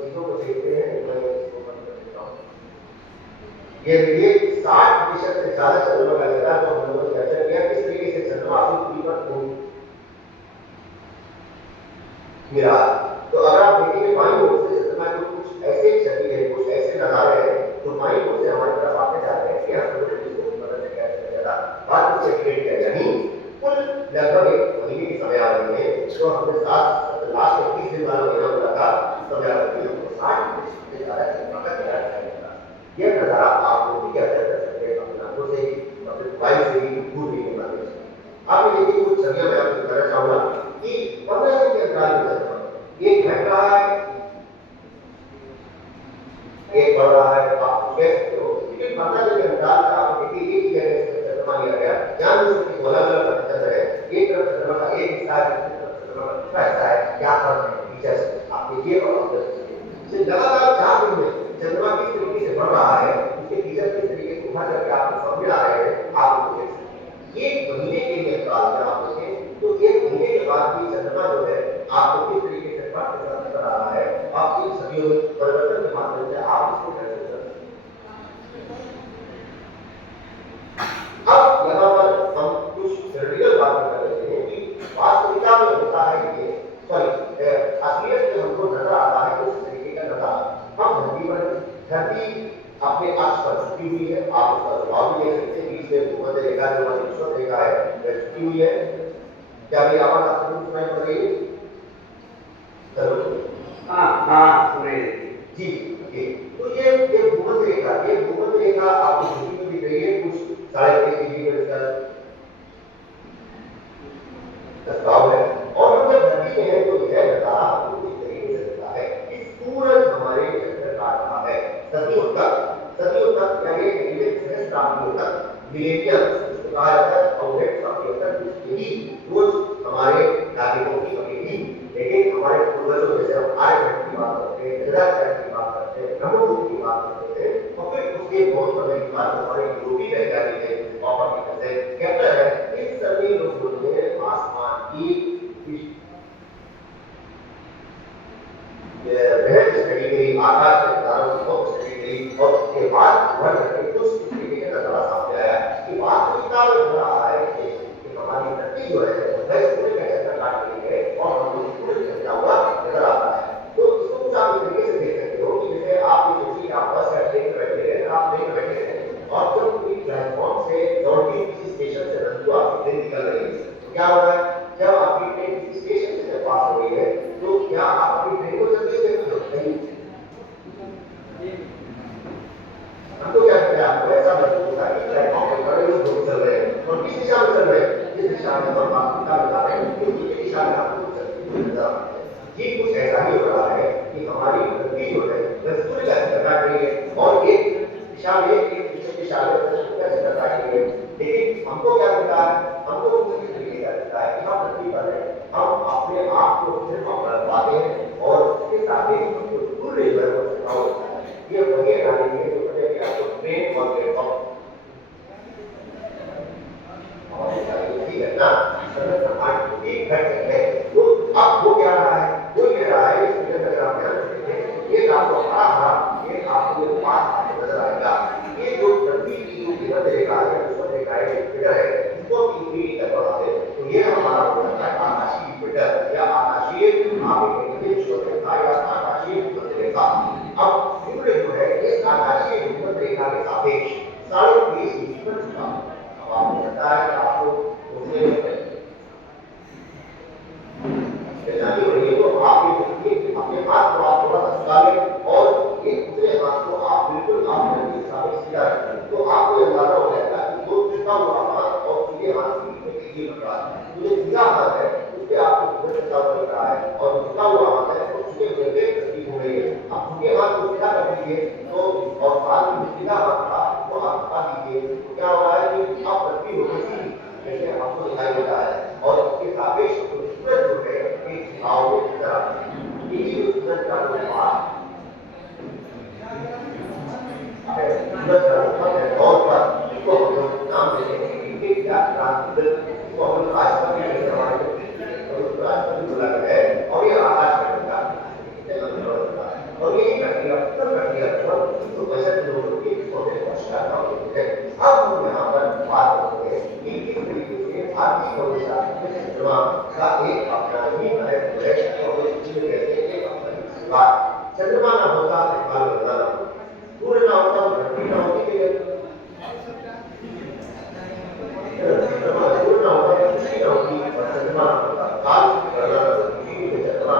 चीजों को देखते हैं, मैं इसको बंद कर देता हूँ। ये 60% से ज्यादा चंद्रमा का लेता है, तो हम लोगों ने चर्चा किया किस तरीके से चंद्रमा अपनी दूरी पर मिला। तो अगर आप देखेंगे बाईं ओर से चंद्रमा के कुछ ऐसे छवि है, कुछ ऐसे नजारे हैं जो बाईं ओर से हमारी तरफ आते जाते हैं कि हम लोगों ने इसको मदद से कैप्चर किया था, बाद में एक्टिवेट किया। यानी कुल लगभग एक महीने की समयावधि में जो हमने साथ लास्ट 21 दिन वाला महीना बोला था, समयावधि में हमको 60% से ज्यादा चंद्रमा का तैयार किया था। यह नजारा आप लोग भी कैप्चर कर सकते हैं अपनी आंखों से ही, अपने मोबाइल से ही, दूर भी देखिए कुछ छवियां मैं आपको दिखाना चाहूंगा कि 15 दिन के अंतराल में चंद्रमा एक घट रहा है, एक बढ़ रहा है, आप कह सकते हो। लेकिन 15 दिन के अंतराल में आप देखिए एक ही जगह से चंद्रमा लिया गया, ध्यान दीजिए कि अलग अलग नक्षत्र है, एक तरफ चंद्रमा का एक हिस्सा है, दूसरी तरफ चंद्रमा का दूसरा हिस्सा है, क्या फर्क है फीचर्स आप देखिए और ऑब्जर्व कीजिए। लगातार 4 दिन में चंद्रमा किस तरीके से बढ़ रहा है, उसके फीचर किस तरीके से उभर करके आपको समझ में आ रहे हैं, आप उनको देख सकते हैं। एक महीने के लिए अंतराल में आप देखें तो एक महीने के बाद भी चंद्रमा जो है आपको किस तरीके से फर्क के साथ नजर आ रहा है, आपकी छवियों में परिवर्तन के माध्यम से आप इसको कैसे कर सकते हैं। अब यहाँ पर हम कुछ थियोरेटिकल बातें कर लेते हैं कि वास्तविकता में होता है कि सॉरी असलियत में हमको नजर आता है उस तरीके का नजर हम धरती अपने अक्ष पर झुकी हुई है, आप उसका प्रभाव भी देख सकते हैं। बीच में भूमध्य रेखा जो हमारी विश्व रेखा है वह झुकी हुई है। क्या मेरी आवाज आपको सुनाई पड़ रही है? हाँ सुनाई जी। तो ये भूमध्य रेखा आपको झुकी हुई दिख रही है, कुछ 3.5 डिग्री पर इसका प्रस्ताव है। और हम जब धरती में है तो यह नजारा आपको इस तरीके से दिखता है कि सूरज हमारे चक्कर काट रहा है सदियों तक यानी सहस्त्राब्दियों तक, मिलेनियम जिसको कहा जाता है, सहस्त्राब्दियों तक यही रोज हमारे नागरिकों की बनेगी। लेकिन हमारे पूर्वजों जैसे हम आर्यभट्ट की बात करते हैं, गरुड़ाचार्य की बात करते हैं, ब्रह्मगुप्त की बात करते हैं, और फिर उसके बहुत समय के बाद हमारे यूरोपीय वैज्ञानिक है कॉपरनिकस है, केप्लर है, इन सभी लोगों ने आसमान की बेहद स्टडी करी, आकाश के तारों की बहुत स्टडी करी, और उसके बाद उभर करके कुछ इस तरीके का नजारा सामने आया कि वास्तविकता में हो रहा है कि हमारी धरती जो है वह सूर्य का चक्कर काट रही है और हमको सूरज चलता हुआ नजर आता है। तो इसको कुछ आप इस तरीके से देख सकते हो कि जैसे आप ये सोचिए आप बस या ट्रेन में बैठे हैं, आप ट्रेन में बैठे हैं और जब कोई प्लेटफॉर्म से दौड़ती किसी स्टेशन से रन तो आपकी ट्रेन निकल रही है, तो क्या हो रहा है जब आपकी ट्रेन किसी स्टेशन से जब पास हो रही है तो क्या आप अपनी ट्रेन को चलते हुए नहीं, हमको क्या करते हैं, आपको ऐसा महसूस होता है कि प्लेटफॉर्म पर बड़े लोग चल रहे हैं और किस दिशा में चल रहे हैं, जिस दिशा में हम वास्तविकता में जा रहे हैं उसके उसी दिशा में आपको चलते हुए नजर आते हैं। ये कुछ ऐसा ही हो रहा है कि हमारी धरती जो है वह सूर्य का चक्कर काट रही है और एक दिशा में एक दूसरी दिशा में सूर्य का चक्कर काट रही है। लेकिन हमको क्या मिलता है, हमको इस तरीके का मिलता है कि हम धरती पर हैं, हम अपने आप को सिर्फ पाते हैं और उसके साथ ही सूर्य जो है वो छुपा होता है। ये वही कहानी है जो कहते हैं आपको ट्रेन और प्लेटफॉर्म ठीक है ना, एक घट है। तो अब वो क्या रहा है, वो ये रहा है इस वीडियो में आप ध्यान रखेंगे, ये आपको हरा हरा ये आपको पास नजर आएगा। ये जो धरती की जो भूमध्य रेखा है, विश्व रेखा है, इक्वेटर है, इसको 3 तक बढ़ाते हैं तो ये हमारा हो जाता है आकाशीय इक्वेटर या आकाशीय आप कहेंगे विश्व रेखा या आकाशीय भूमध्य रेखा। अब सूर्य जो है इस आकाशीय भूमध्य रेखा के सापेक्ष 30.5 डिग्री पर झुका। अब आपको पता है कि आपको उसमें जानी हो रही है तो आप ये अपने हाथ को आप थोड़ा सा झुका लें और एक दूसरे हाथ को आप बिल्कुल आप के सापेक्ष सीधा रखें तो आपको ये अंदाजा हो जाएगा कि जो झुका हुआ हाथ और सीधे हाथ के बीच में ये बन रहा है। जो सीधा हाथ है उसके आपको सूरज चलता हुआ दिख रहा है और झुका हुआ हाथ है तो झुके हुए पे प्रतीक हो रही है। आप झुके हाथ को सीधा कर दीजिए तो और बाद में सीधा हाथ था तो आप झुका दीजिए तो क्या हो रहा है कि आप प्रति होगी जैसे आपको दिखाई देता है और उसके सापेक्ष सूरज जो है एक झुकाव में नजर आता है। यही जो सूरज का रूपमान सूरज का रूपमान है और पर इसको हम लोग नाम देते हैं कि क्या इसको हम राष्ट्रपति के जमाने में राष्ट्रपति बोला गया है और ये आकाश में का और ये प्रक्रिया तो वैसे लोगों की छोटे नमस्कार है। अब हम यहाँ पर बात करते हैं कि किस तरीके से भारतीय भविष्य का एक अपना ही महत्व है और इसमें कहते हैं कि अपना चंद्रमा ना होता बाल बंदा ना होता, सूर्य ना होता धरती ना होती, चंद्रमा सूर्य ना होता पृथ्वी ना होती और चंद्रमा ना होता काल चंद्रमा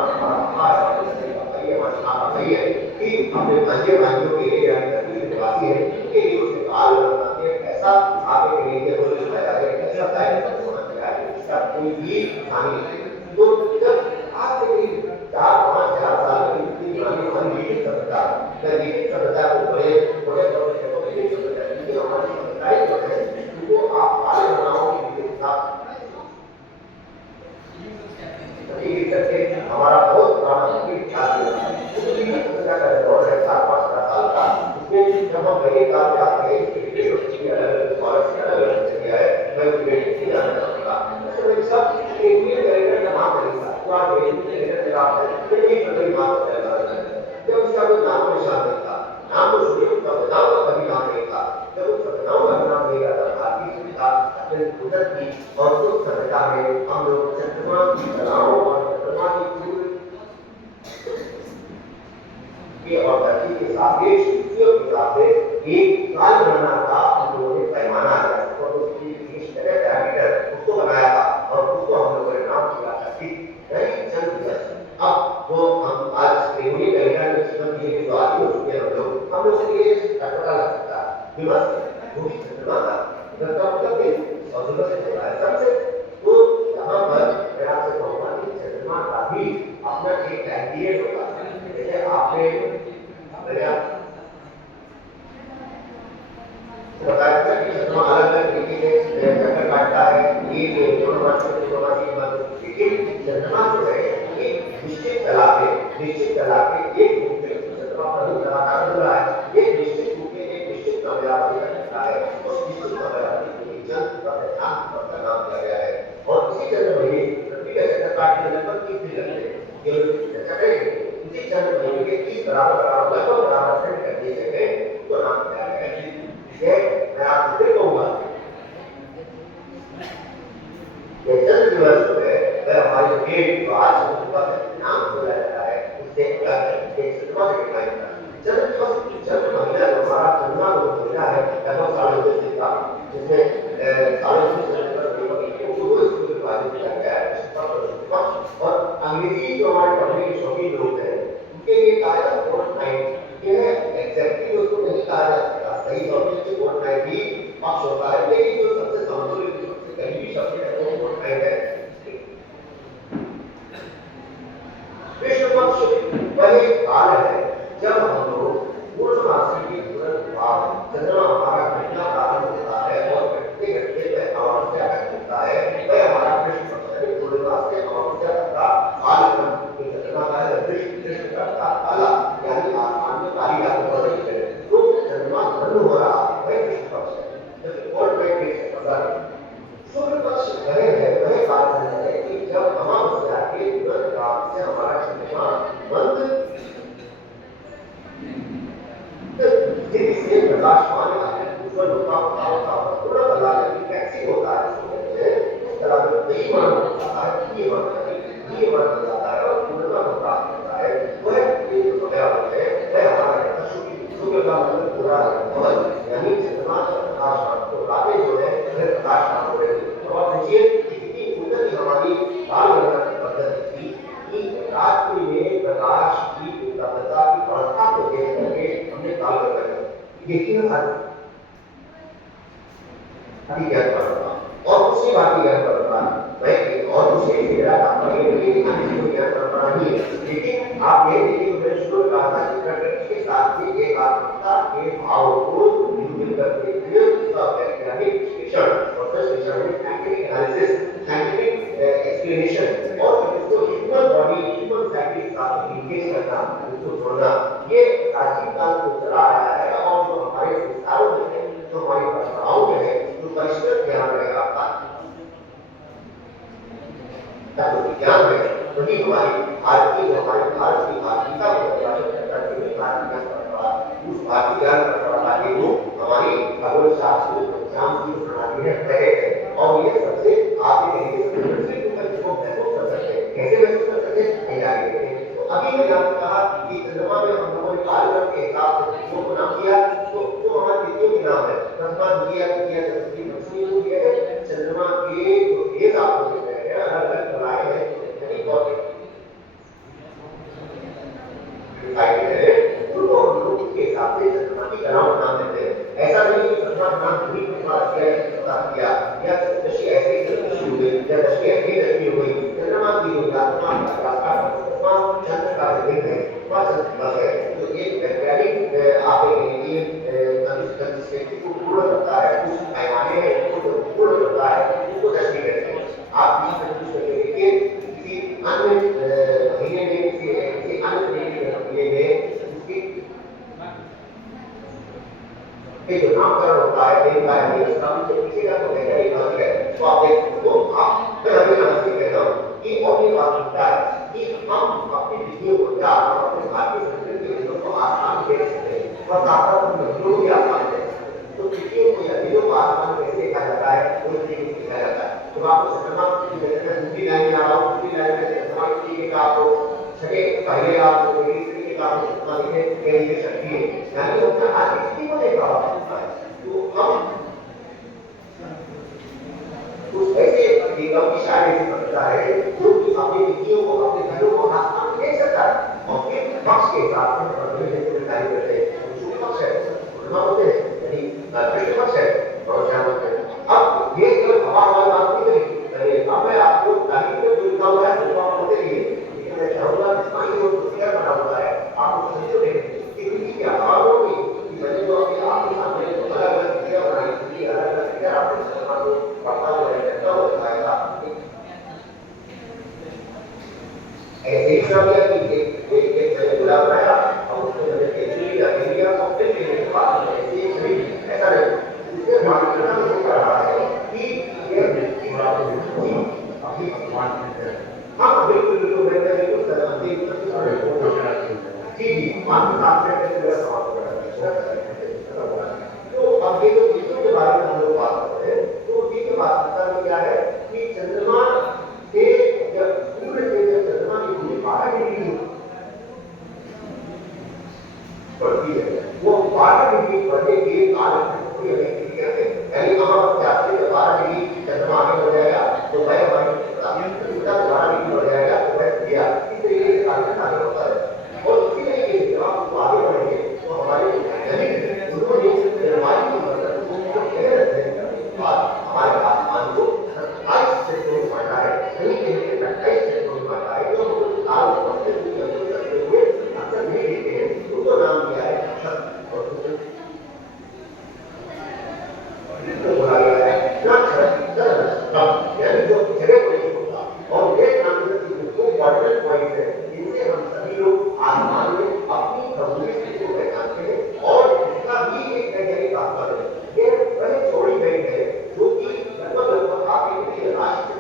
है कि अपने अन्य भाइयों के लिए यानी धरती के निवासी है उनके लिए उसने काल बनाते हैं ऐसा आपके कहेंगे बोले बताया गया कैसा होता है होना चाहिए। इसका अपनी भी कहानी है। तो जब आज से 4-5,000 साल की इतनी पुरानी हमारी लिखित सभ्यता, मैं लिखित सभ्यता को बड़े बड़े तौर पर कहता हूँ, लिखित सभ्यता क्योंकि हमारी सभ्यताएं जो है उनको आप सारे बनाओ के साथ लिख सकते हैं। हमारा बहुत पुराना इतिहास का दौर है 4-5,000 साल का, उसमें जब हम गए काल जाते हैं अलग-अलग स्कॉलर्स ने अलग-अलग किया है, मैं उसमें नहीं जानना चाहूँगा। उसमें सब इंडियन कैलेंडर का नाम नहीं था, तो आज इंडियन कैलेंडर के नाम है, फिर भी कभी नाम चला रहा है। जब उसका कोई नाम निशान नहीं था, नाम तो सुनिए उसका सभ्यताओं का कभी नाम नहीं था। जब उस सभ्यताओं का नाम नहीं था, भारतीय सभ्यता अपने कुदरत की और उस सभ्यता में हम लोग चंद्रमा की कलाओं और चंद्रमा की और धरती के सापेक्ष के हिसाब से एक काल गणना का हम लोगों ने पैमाना दिया और उसकी डायमीटर उसको बनाया था और उसको हम लोगों ने नाम दिया था कि चंद्र दिवस। अब जो हम आज रेगुलर कैलेंडर में जीवन के जो आदि हो चुके हैं हम लोग से ये पता लग सकता है दिवस वो भी चंद्रमा का इसका मतलब दिन और दिवस से जुड़ा है सबसे। तो यहाँ पर मैं आपसे कहूँगा कि चंद्रमा का भी अपना एक कैंडिडेट होता है। जैसे आपने बताया था कि चंद्रमा अलग-अलग तरीके से चक्कर काटता है, ये दोनों लेकिन चंद्रमा जो है ये निश्चित कला के एक रूप में चंद्रमा पर लगातार बदल रहा है। ये निश्चित रूप में एक निश्चित कामयाबी करता है, उस निश्चित कामयाबी को चंद्र का ध्यान का नाम दिया गया है। और इसी चंद्र महीने पृथ्वी का चक्कर काटने में लगभग 30 दिन लगते हैं। ये चर्चा करेंगे इसी चंद्र महीने के 30 बराबर कर दिए गए उसको नाम दिया गया है। मैं आपसे कहूँगा ये चंद्र दिवस जो है वह हमारी डेट जो आज नाम बोला जाता है उससे चंद्रमा से डिफाइन करता है। चंद्र दिवस चंद्र महीना जो हमारा चंद्रमा जो महीना है लगभग 22 दिन का जिसमें 22 विभाजित किया गया है। और अंग्रेजी जो हमारे पढ़ने के शौकीन लोग हैं उनके लिए कहा जाता है फोर्टनाइट। यह एग्जैक्टली उसको नहीं कहा जा सकता सही तौर पे फोर्टनाइट ही पक्ष होता है, लेकिन जो सबसे समतुल्य सबसे करीबी शब्द है वो फोर्टनाइट है। कृष्ण पक्ष वह काल है जब हम लोग पूर्णमासी के तुरंत बाद चंद्रमा हमारा घटना प्रारंभ होता है और घटते घटते वह अमावस्या तक होता है। वह हमारा कृष्ण पक्ष है। पूर्णिमा से अमावस्या तक का कालक्रम जो चंद्रमा का है कृष्ण का काला यानी आसमान में काली रात हो रही है तो चंद्रमा बंद हो रहा है वह कृष्ण पक्ष है। और मैं सूर्य पक्ष वह है वह काल है कि जब अमावस्या के तुरंत बाद से हमारा चंद्रमा बंद से प्रकाशमान है ऊपर होता पूरा प्रकाश टैक्सी होता है उस तरह से बेईमान होता है ये मान जाता है और पूर्णता को प्राप्त करता है। वह ये जो समय है वह हमारा सूर्य का मतलब पूरा है यानी चंद्रमा प्रकाश तो रातें जो है वह प्रकाश हो रही है। और देखिए कितनी उन्नति हमारी काल गणना की पद्धति थी कि रात्रि में प्रकाश की उपलब्धता की व्यवस्था को देख करके हमने काल गणना देखिए ज्ञान परंपरा और उसी बात ज्ञान परंपरा मैं और उसे मेरा ज्ञान परंपरा ही है। लेकिन आप ये देखिए मैंने शुरू में कहा था कि प्रकृति के साथ में एक आत्मकता के भाव को निरूपित करते हुए उसका वैज्ञानिक विश्लेषण और विश्लेषण में साइंटिफिक एनालिसिस साइंटिफिक एक्सप्लेनेशन और इसको ह्यूमन बॉडी ह्यूमन साइकिल के साथ लिंकेज करना उसको जोड़ना ये प्राचीन काल से चला आया है। और जो हमारे संस्कारों में है जो हमारी परंपराओं में है जो परिष्कृत ज्ञान रहेगा विज्ञान है वही हमारी भारतीय भारतीय आजीविका को परिभाषित करते हुए भारतीय परंपरा उस भारतीय ज्ञान परंपरा के रूप हमारी खगोल शास्त्र विज्ञान की प्रणाली में रहे हैं। और ये सबसे आप महसूस कर सकते हैं कैसे महसूस कर सकते हैं तैयारी करें। तो अभी मैंने आपसे कहा कि चंद्रमा में हम लोगों ने कालक्रम के हिसाब से तिथियों को नाम दिया तो हमारे तिथियों के नाम है प्रथमा द्वितीया तृतीया चतुर्थी पंचमी को दिया है। चंद्रमा के जो एक आपको दिख रहे हैं अलग अलग कलाएं हैं उनको हम लोग के हिसाब से चंद्रमा की कलाओं का नाम देते हैं। ऐसा नहीं कि चंद्रमा का नाम नहीं दिया जा सकता किया या चतुर्दशी ऐसे ही चतुर्दशी हो गई या दशमी ऐसे ही दशमी हो गई, चंद्रमा की जो यात्रा रास्ता चंद्र का दिन है वह चंद्र है, तो एक वैज्ञानिक आप कंसिस्टेंसी को पूर्ण करता है, कुछ पैमाने हैं उनको पूर्ण करता है, उसको दशमी कहते हैं। आप बीच में देखिए किसी अन्य महीने में किसी अन्य महीने में उसकी एक जो नामकरण होता है दिन का है इसका तो किसी का तो वैज्ञानिक अलग है, तो आप देख सकते हो। आप मैं अभी आपसे कह रहा हूँ कि और ये बात होता है कि हम अपनी विधियों को या अपने भारतीय संस्कृति के विधियों को आसान दे सकते हैं और ताकत विधियों भी आसान दे सकते हैं। तो विधियों को या विधियों को आसान कैसे देखा जाता है वो विधि को देखा जाता है। तो आपको चंद्रमा दूसरी लाइन में आ रहा हूँ, दूसरी लाइन में चंद्रमा की का आपको छठे पहले आपको दूसरी का आपको चंद्रमा दिखे कहीं शक्ति है, यानी उनका आज स्थिति को देखा होता है। तो हम उस ऐसे निगम की शायद करता है जो कि अपनी विधियों को अपने घरों को आसान देख सकता है और फिर पक्ष के हिसाब से कार्य करते हैं। जो पक्ष है होते हैं यानी कृष्ण पक्ष है और क्या बोलते हैं। अब ये केवल हवा हवाई बात नहीं करी, अब मैं आपको तारीख में जो लिखा हुआ है वो आप होते रहिए, लेकिन मैं चाहूंगा कि जो क्लियर बना हुआ है आपको समझो कि क्या हवा होगी कि मैंने जो अभी आपके सामने अलग अलग क्रिया बनाई थी, अलग अलग क्रिया आपको समझना को पढ़ता हुआ ऐसे ही सब एक गुलाब बनाया और उसमें मैंने केचुली या केलिया को फिर लेने के बाद ऐसे ही सभी ऐसा नहीं इसके मानना नहीं कर रहा है कि ये हाँ बिल्कुल बिल्कुल मैं बिल्कुल जी जी मानव आपने मेरा सवाल तो अब ये जो चीजों के बारे में हम लोग बात करते हैं तो चीज की बात करने क्या है कि चंद्रमा से जब सूर्य से जब चंद्रमा की दूरी 12 डिग्री बढ़ती है वो 12 डिग्री बढ़ने के कारण पूरी अभिक्रिया है, यानी अमावस के आसपास जब 12 डिग्री चंद्रमा आगे बढ़ जाएगा तो वह हमारी सूर्य 12 डिग्री बढ़ जाएगा तो वह क्रिया इस तरीके से आगे होता है। और इसी तरीके से जब आप आगे बढ़ेंगे तो हमारे हमारे आसमान को 27 क्षेत्रों में बांटा है, कहीं कहीं 28 क्षेत्रों में बांटा है, जो अक्सर नहीं देते हैं उनको नाम दिया है नक्षत्र और बोला गया है नक्षत्र यानी जो जगह को नहीं होता और ये जो क्वाड्रेंट पॉइंट है इनसे हम सभी लोग आसमान में अपनी भौगोलिक स्थिति को पहचानते हैं और इसका भी एक वैज्ञानिक आधार है। ये पहले छोड़ी गई है जो कि लगभग आपके राष्ट्र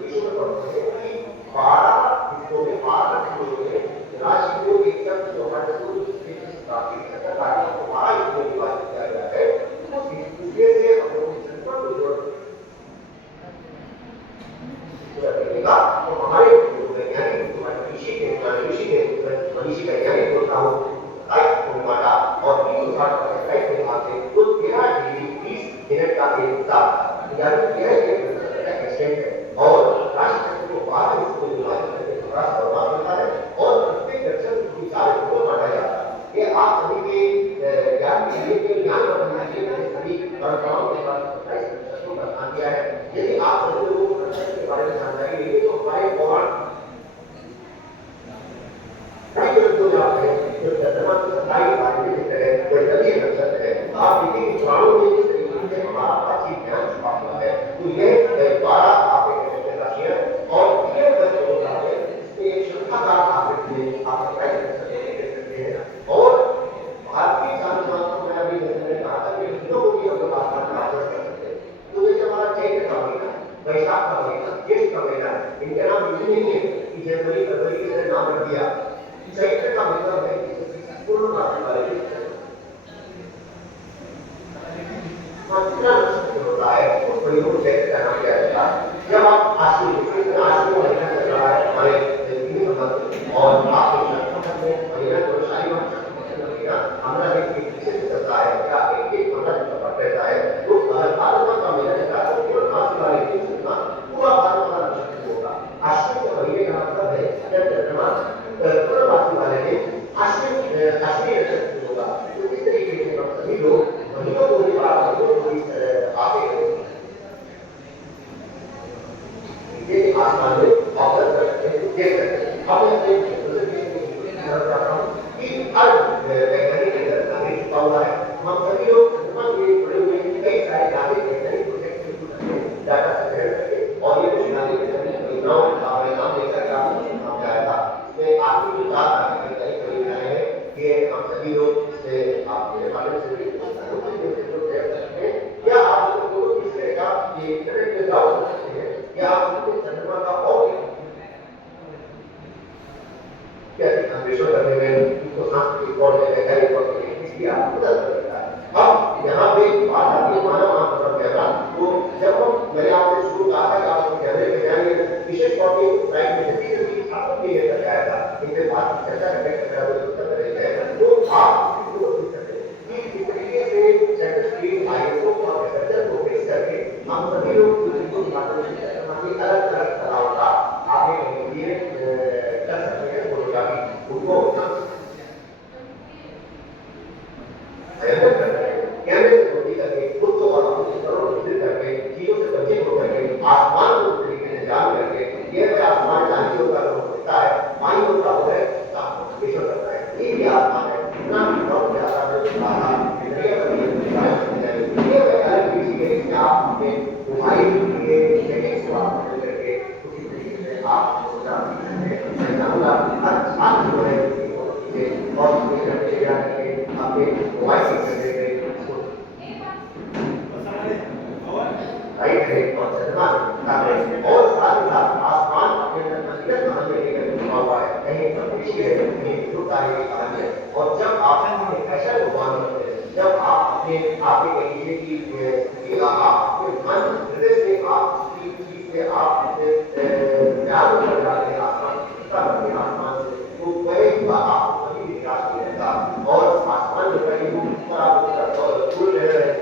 विश्व में पढ़ते हैं कि 12 हिस्सों में 12 हिस्सों में राशि को एक शब्द जो हमारे काफी सरकार को 12 हिस्सों में विभाजित किया गया है, उस हिस्से से हम लोग जनता को जोड़ देगा तो हमारे वैज्ञानिक मनीषी वैज्ञानिक होता हो पूर्णिमाटा और 3 के बाद से तो 13 डिग्री 30 मिनट का यानी यह एक्सटेंट है और राष्ट्र को 12 हिस्सों में विभाजित करके थोड़ा सा बर्बाद होता है और प्रत्येक दर्शन को 4 हिस्सों में बांटा जाता है। ये आप सभी के ज्ञान के लिए ज्ञान बढ़ाने के लिए सभी परंपराओं के साथ 27 दर्शकों का स्थान दिया है। यदि आप सभी लोगों को के बारे में जानकारी लेंगे तो हमारे पौराण जो चंद्रमा की 27 बातें जिक्र है वो सभी नक्षत्र है। आप देखिए पुराणों में जिस तरीके से हमारा प्राचीन ज्ञान छुपा हुआ है तो यह 12 आपके कहते राशियां और ये दर्शन होता है इसमें श्रद्धाकार आकृति में आप 27 देख सकते हैं और भारतीय शास्त्रों में अभी जैसे कहा था कि हिंदुओं को भी हम लोग आसमान में आदर कर सकते हैं। तो जैसे हमारा चैत्र का महीना वैशाख का महीना ज्येष्ठ का महीना इनके नाम ये नहीं है कि जनवरी फरवरी के नाम रख दिया। चैत्र का मतलब है पूर्ण मास वाले होता है उस महीने को चैत्र का नाम दिया जाता है। जब आप आश्विन महीना चल रहा है हमारे और आप महीना को शाही महीना हमारा एक विशेष चलता है क्या एक महीना रहता है तो भारत का महीना रहता है केवल मास वाले पूरा भारत वाला नक्षत्र होगा। अश्विन के महीने का मतलब है जब चंद्रमा पूर्णमासी वाले दिन अश्विनी नक्षत्र होगा। तो इस तरीके से हम सभी लोग महीनों को भी 12 महीनों को भी आगे ये आसमान में ऑब्जर्व कर सकते हैं, देख सकते हैं। अब मैं अपने तरफ जाता हूँ कि हर वैज्ञानिक के अंदर नागरिक छुपा हुआ है। हम सभी लोग चंद्रमा के जुड़े हुए कई सारे नागरिक वैज्ञानिक प्रोजेक्ट के थ्रू डाटा संग्रह करके और ये कुछ नागरिक परियोजनाओं का परिणाम लेकर के आपको सामने आया था। इसमें आखिरी जो 4 नागरिक वैज्ञानिक परियोजनाएं हैं, ये हम सभी लोग इससे आपके माध्यम से भी या आप फोटो खींच करेगा ये इंटरनेट पे ब्राउज कर सकते हैं या आप चंद्रमा का और अन्वेषण करने में उनको सांस्कृतिक और वैज्ञानिक और इसकी आपको मदद करेगा। अब यहाँ पे बात आती है मानव आंख पर कैमरा। तो जब हम मैंने आपसे शुरू कहा था कि आप कैमरे पे जाएंगे, विशेष तौर पे प्राइम मिनिस्टर की शासन के लिए करके आया था, इनके बात चर्चा करने का उत्तर करेंगे। तो आप इस तरीके से सेंटर स्क्रीन आईएसओ और एसएसएल को फिक्स करके हम सभी लोग अलग अलग सलाह का आपने ये कर सकते हैं फोटोग्राफी उनको कैमरे से फोटो करके खुद को और अपने करोड़ विजिट करके चीजों से परिचित होकर आसमान को तरीके से जान करके ये आसमान जाने का होता है माइंड होता है विश्व करता है ये भी आसमान है इतना बहुत ज्यादा अलग चीज है आप अपने मोबाइल के सेटिंग्स को आप करके उसी तरीके से आप मैं चाहूँगा हर साल जो है और आपके मोबाइल और चंद्रमा और साथ ही साथ आसमान अपने अंदर कहानी लेकर छुपा हुआ है, कहीं पक्षी है, कहीं तारे है। और जब आप ऐसा भगवान करते हैं, जब आप अपने आपके कहिए कि आप अपने मन हृदय से आप चीज से आप प्यार कर जाते हैं आसमान से, तो वही आपको कभी भी निराश नहीं रहता। और आसमान में कहीं ऊपर आप फूल रह रहे हैं,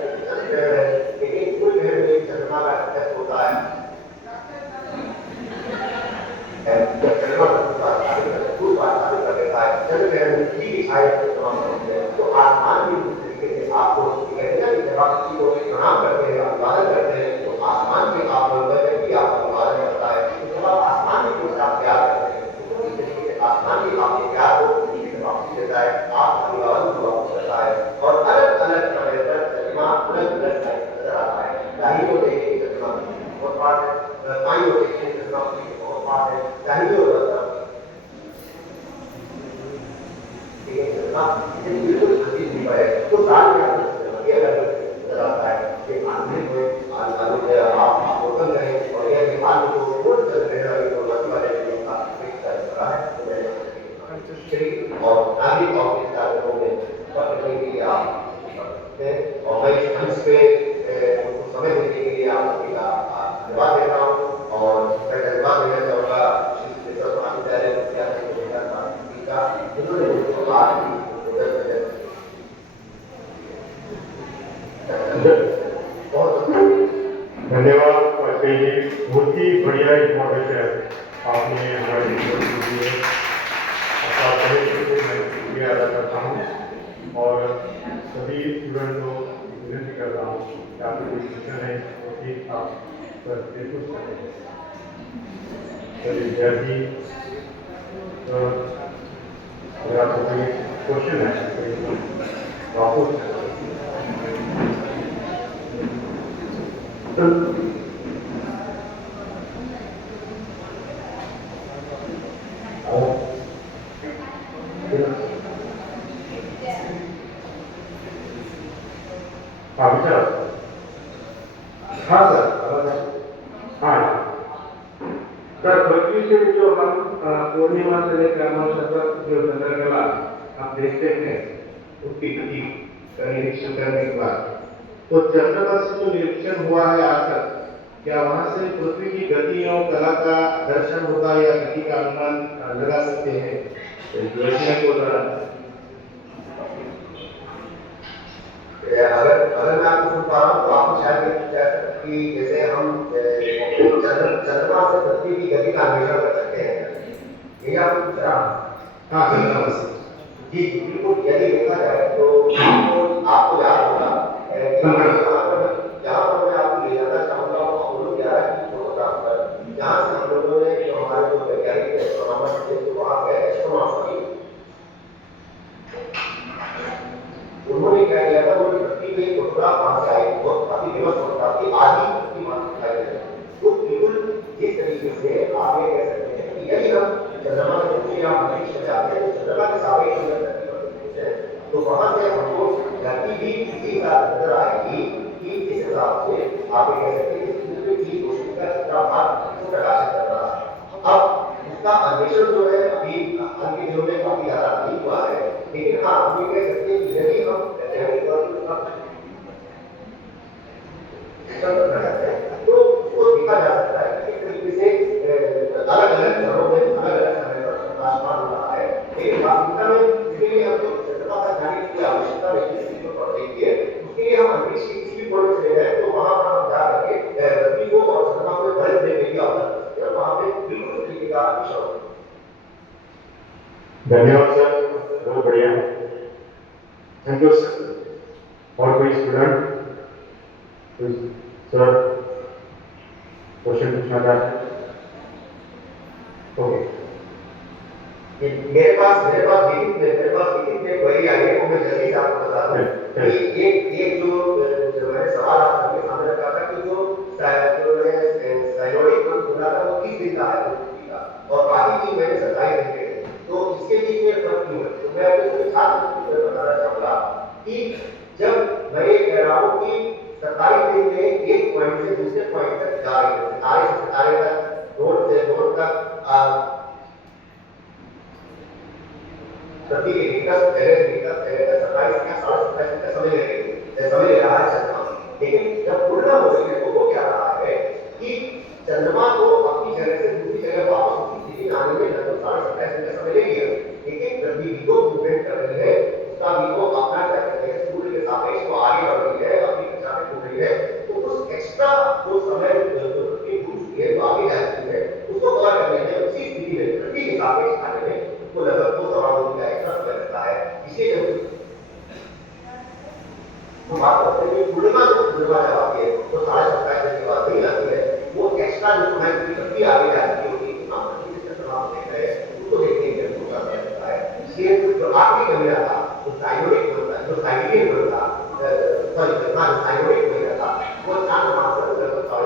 लेकिन फूल रह रहे चंद्रमा का इफेक्ट होता है। तो आसमान भी उस तरीके से आपको प्रणाम करते हैं, अभिवादन करते हैं, तो आसमान के आप भी आपका अभिवादन करता है। तो जब आप आसमान के आप प्यार करते हैं, तो इस तरीके से आसमान भी आपके प्यार को वापसी देता है, आप अभिवादन को वापस करता है। और अलग अलग समय पर चंद्रमा अलग अलग नजर आता है। दाहिनी ओर देखिए चंद्रमा बहुत पास है, बाईं ओर देखिए चंद्रमा बहुत पास है, दाहिनी ओर बिल्कुल अजीब भी है। तो साल में अलग नजर आता है कि आंतरिक में आप ओपन करें और यह विमान को पूर्ण चल रहे वाले लोगों का रहा है और नागरिक ऑफिस कार्यक्रमों में करने के लिए आप और मैं इस मंच पे उनको समय देने के लिए आप सभी का धन्यवाद देता हूँ। और मैं धन्यवाद देना चाहूँगा धन्यवाद। वैसे ये बहुत ही बढ़िया इंफॉर्मेशन आपने हमारे लिए दी है। आपका तहे दिल से मैं शुक्रिया अदा करता हूँ और सभी स्टूडेंट को विनती करता हूँ कि आपकी कोई क्वेश्चन है वो ठीक आप पूछ सकते हैं। विद्यार्थी अगर आपको कोई क्वेश्चन है तो आप पूछ सकते हैं। हाँ सर, सर पृथ्वी से जो हम पूर्णिमा से लेकर अमावस्या तक जो चंद्रकला आप देखते हैं उसकी गति का निरीक्षण करने के बाद, तो चंद्रमा से जो निरीक्षण हुआ है आज तक, क्या वहां से पृथ्वी की गतियों कला का दर्शन होता है या गति का अनुमान लगा सकते हैं वैज्ञानिकों द्वारा? अगर मैं आपको सुन पा रहा हूँ तो आपको शायद कि जैसे हम चंद्रमा से पृथ्वी की गति का अन्वेषण कर सकते हैं, ये आपको पूछ रहा हूँ? हाँ जी बिल्कुल। यदि देखा जाए तो आपको याद होगा जहाँ पर मैं आपको ले जाना चाहूँगा वो अपोलो 11 की फोटोग्राफ पर, जहाँ से ऑब्जर्वेशन जो है अभी हाल के दिनों में काफी ज्यादा नहीं हुआ है, लेकिन हाँ हम ये कह सकते हैं कि यदि हम वैज्ञानिक तौर पर उसका करना चाहते हैं तो उसको देखा जा सकता है कि किस तरीके से अलग अलग घरों में अलग अलग समय पर प्रकाशमान हो रहा है। लेकिन वास्तविकता में इसके लिए हम लोग चंद्रमा पर जाने की आवश्यकता नहीं है, इसको पढ़ देखिए उसके लिए हम अंतरिक्ष के किसी भी कोण में चले जाए तो वहां पर हम जा करके पृथ्वी को और चंद्रमा को बड़े देखने की अवसर कर सकते हैं। वहां पे बिल्कुल इस तरीके का विषय। धन्यवाद सर, बहुत बढ़िया, थैंक यू सर। और कोई स्टूडेंट सर क्वेश्चन पूछना चाहते हैं? ओके, मेरे पास मीटिंग में क्वेरी आई है, वो मैं जल्दी से आपको बता दूं कि एक जो मैंने सवाल आपके सामने रखा था कि जो साइनोडिक मंथ बोला था वो 30 दिन का है पृथ्वी का और बाकी 3 महीने 27 दिन के हैं, तो इसके बीच में फर्क क्यों है? तो मैं अपने छात्र को बताना चाहूंगा कि जब मैं ये कह रहा हूं कि 27 दिन में एक पॉइंट से दूसरे पॉइंट तक जा रहे हैं, सितारे से सितारे तक, रोड से रोड तक, प्रति मीटर पहले 27 या 27.5 का समय ले रहा है चंद्रमा। लेकिन जब पूर्ण हो गई है तो वो क्या रहा है कि चंद्रमा को अपनी जगह से दूसरी जगह वापस उसी स्थिति में आने में लगभग 27.5 का समय ले लिया, लेकिन पृथ्वी भी तो मूवमेंट कर रही है, उसका भी तो अपना क्या कहते हैं सूर्य के सापेक्ष वो आगे बढ़ रही है, अपनी दिशा में घूम रही है, तो उस एक्स्ट्रा जो समय पृथ्वी घूम चुकी है, जो आगे जा चुकी है, उसको कवर करने में उसी स्थिति में पृथ्वी के सापेक्ष आने में उसको लगभग 2 सवा 2 दिन का एक्स्ट्रा समय लगता है। इसलिए जब हम बात करते हैं कि पूर्णिमा जब आती है तो 27.5 दिन के बाद नहीं आती है, वो एक्स्ट्रा जो समय पृथ्वी आगे जा चुकी होती है, हम पृथ्वी से चंद्रमा को देख रहे हैं, उसको देखने के लिए मौका मिलता है। इसलिए जो आखिरी महीना था, जो साइनोडिक महीना, जो साइडियन महीना था, जो साइनोडिक महीना था, वो चांद मास पर लगभग 4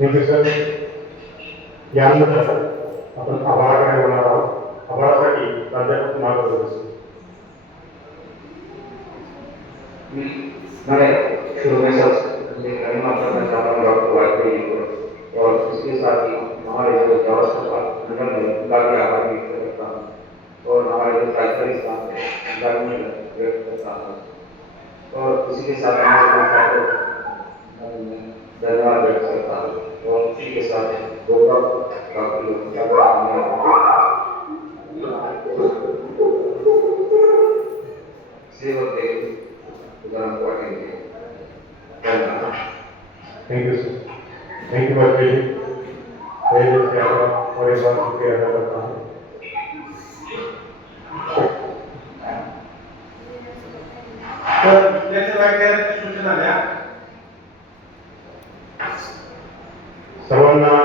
थैंक यू सर. यानंतर आपण आभाळाकडे होणार आहोत. आभाळासाठी प्राध्यापक मार्गदर्शन. मैं शुरू में सबसे गरिमा करना चाहता हूँ डॉक्टर वाजपेयी को और इसके साथ ही हमारे जो जवाहर नगर में उनका भी आभार व्यक्त करता हूँ और हमारे जो प्राइमरी स्टाफ है उनका भी व्यक्त करता हूँ और इसी के साथ धन्यवाद व्यक्त करता हूँ और इसी के साथ Gaurav thank you sir. Thank you Vajpayee ji. मैं और एक बार शुक्रिया अदा करता हूँ. सर्वांना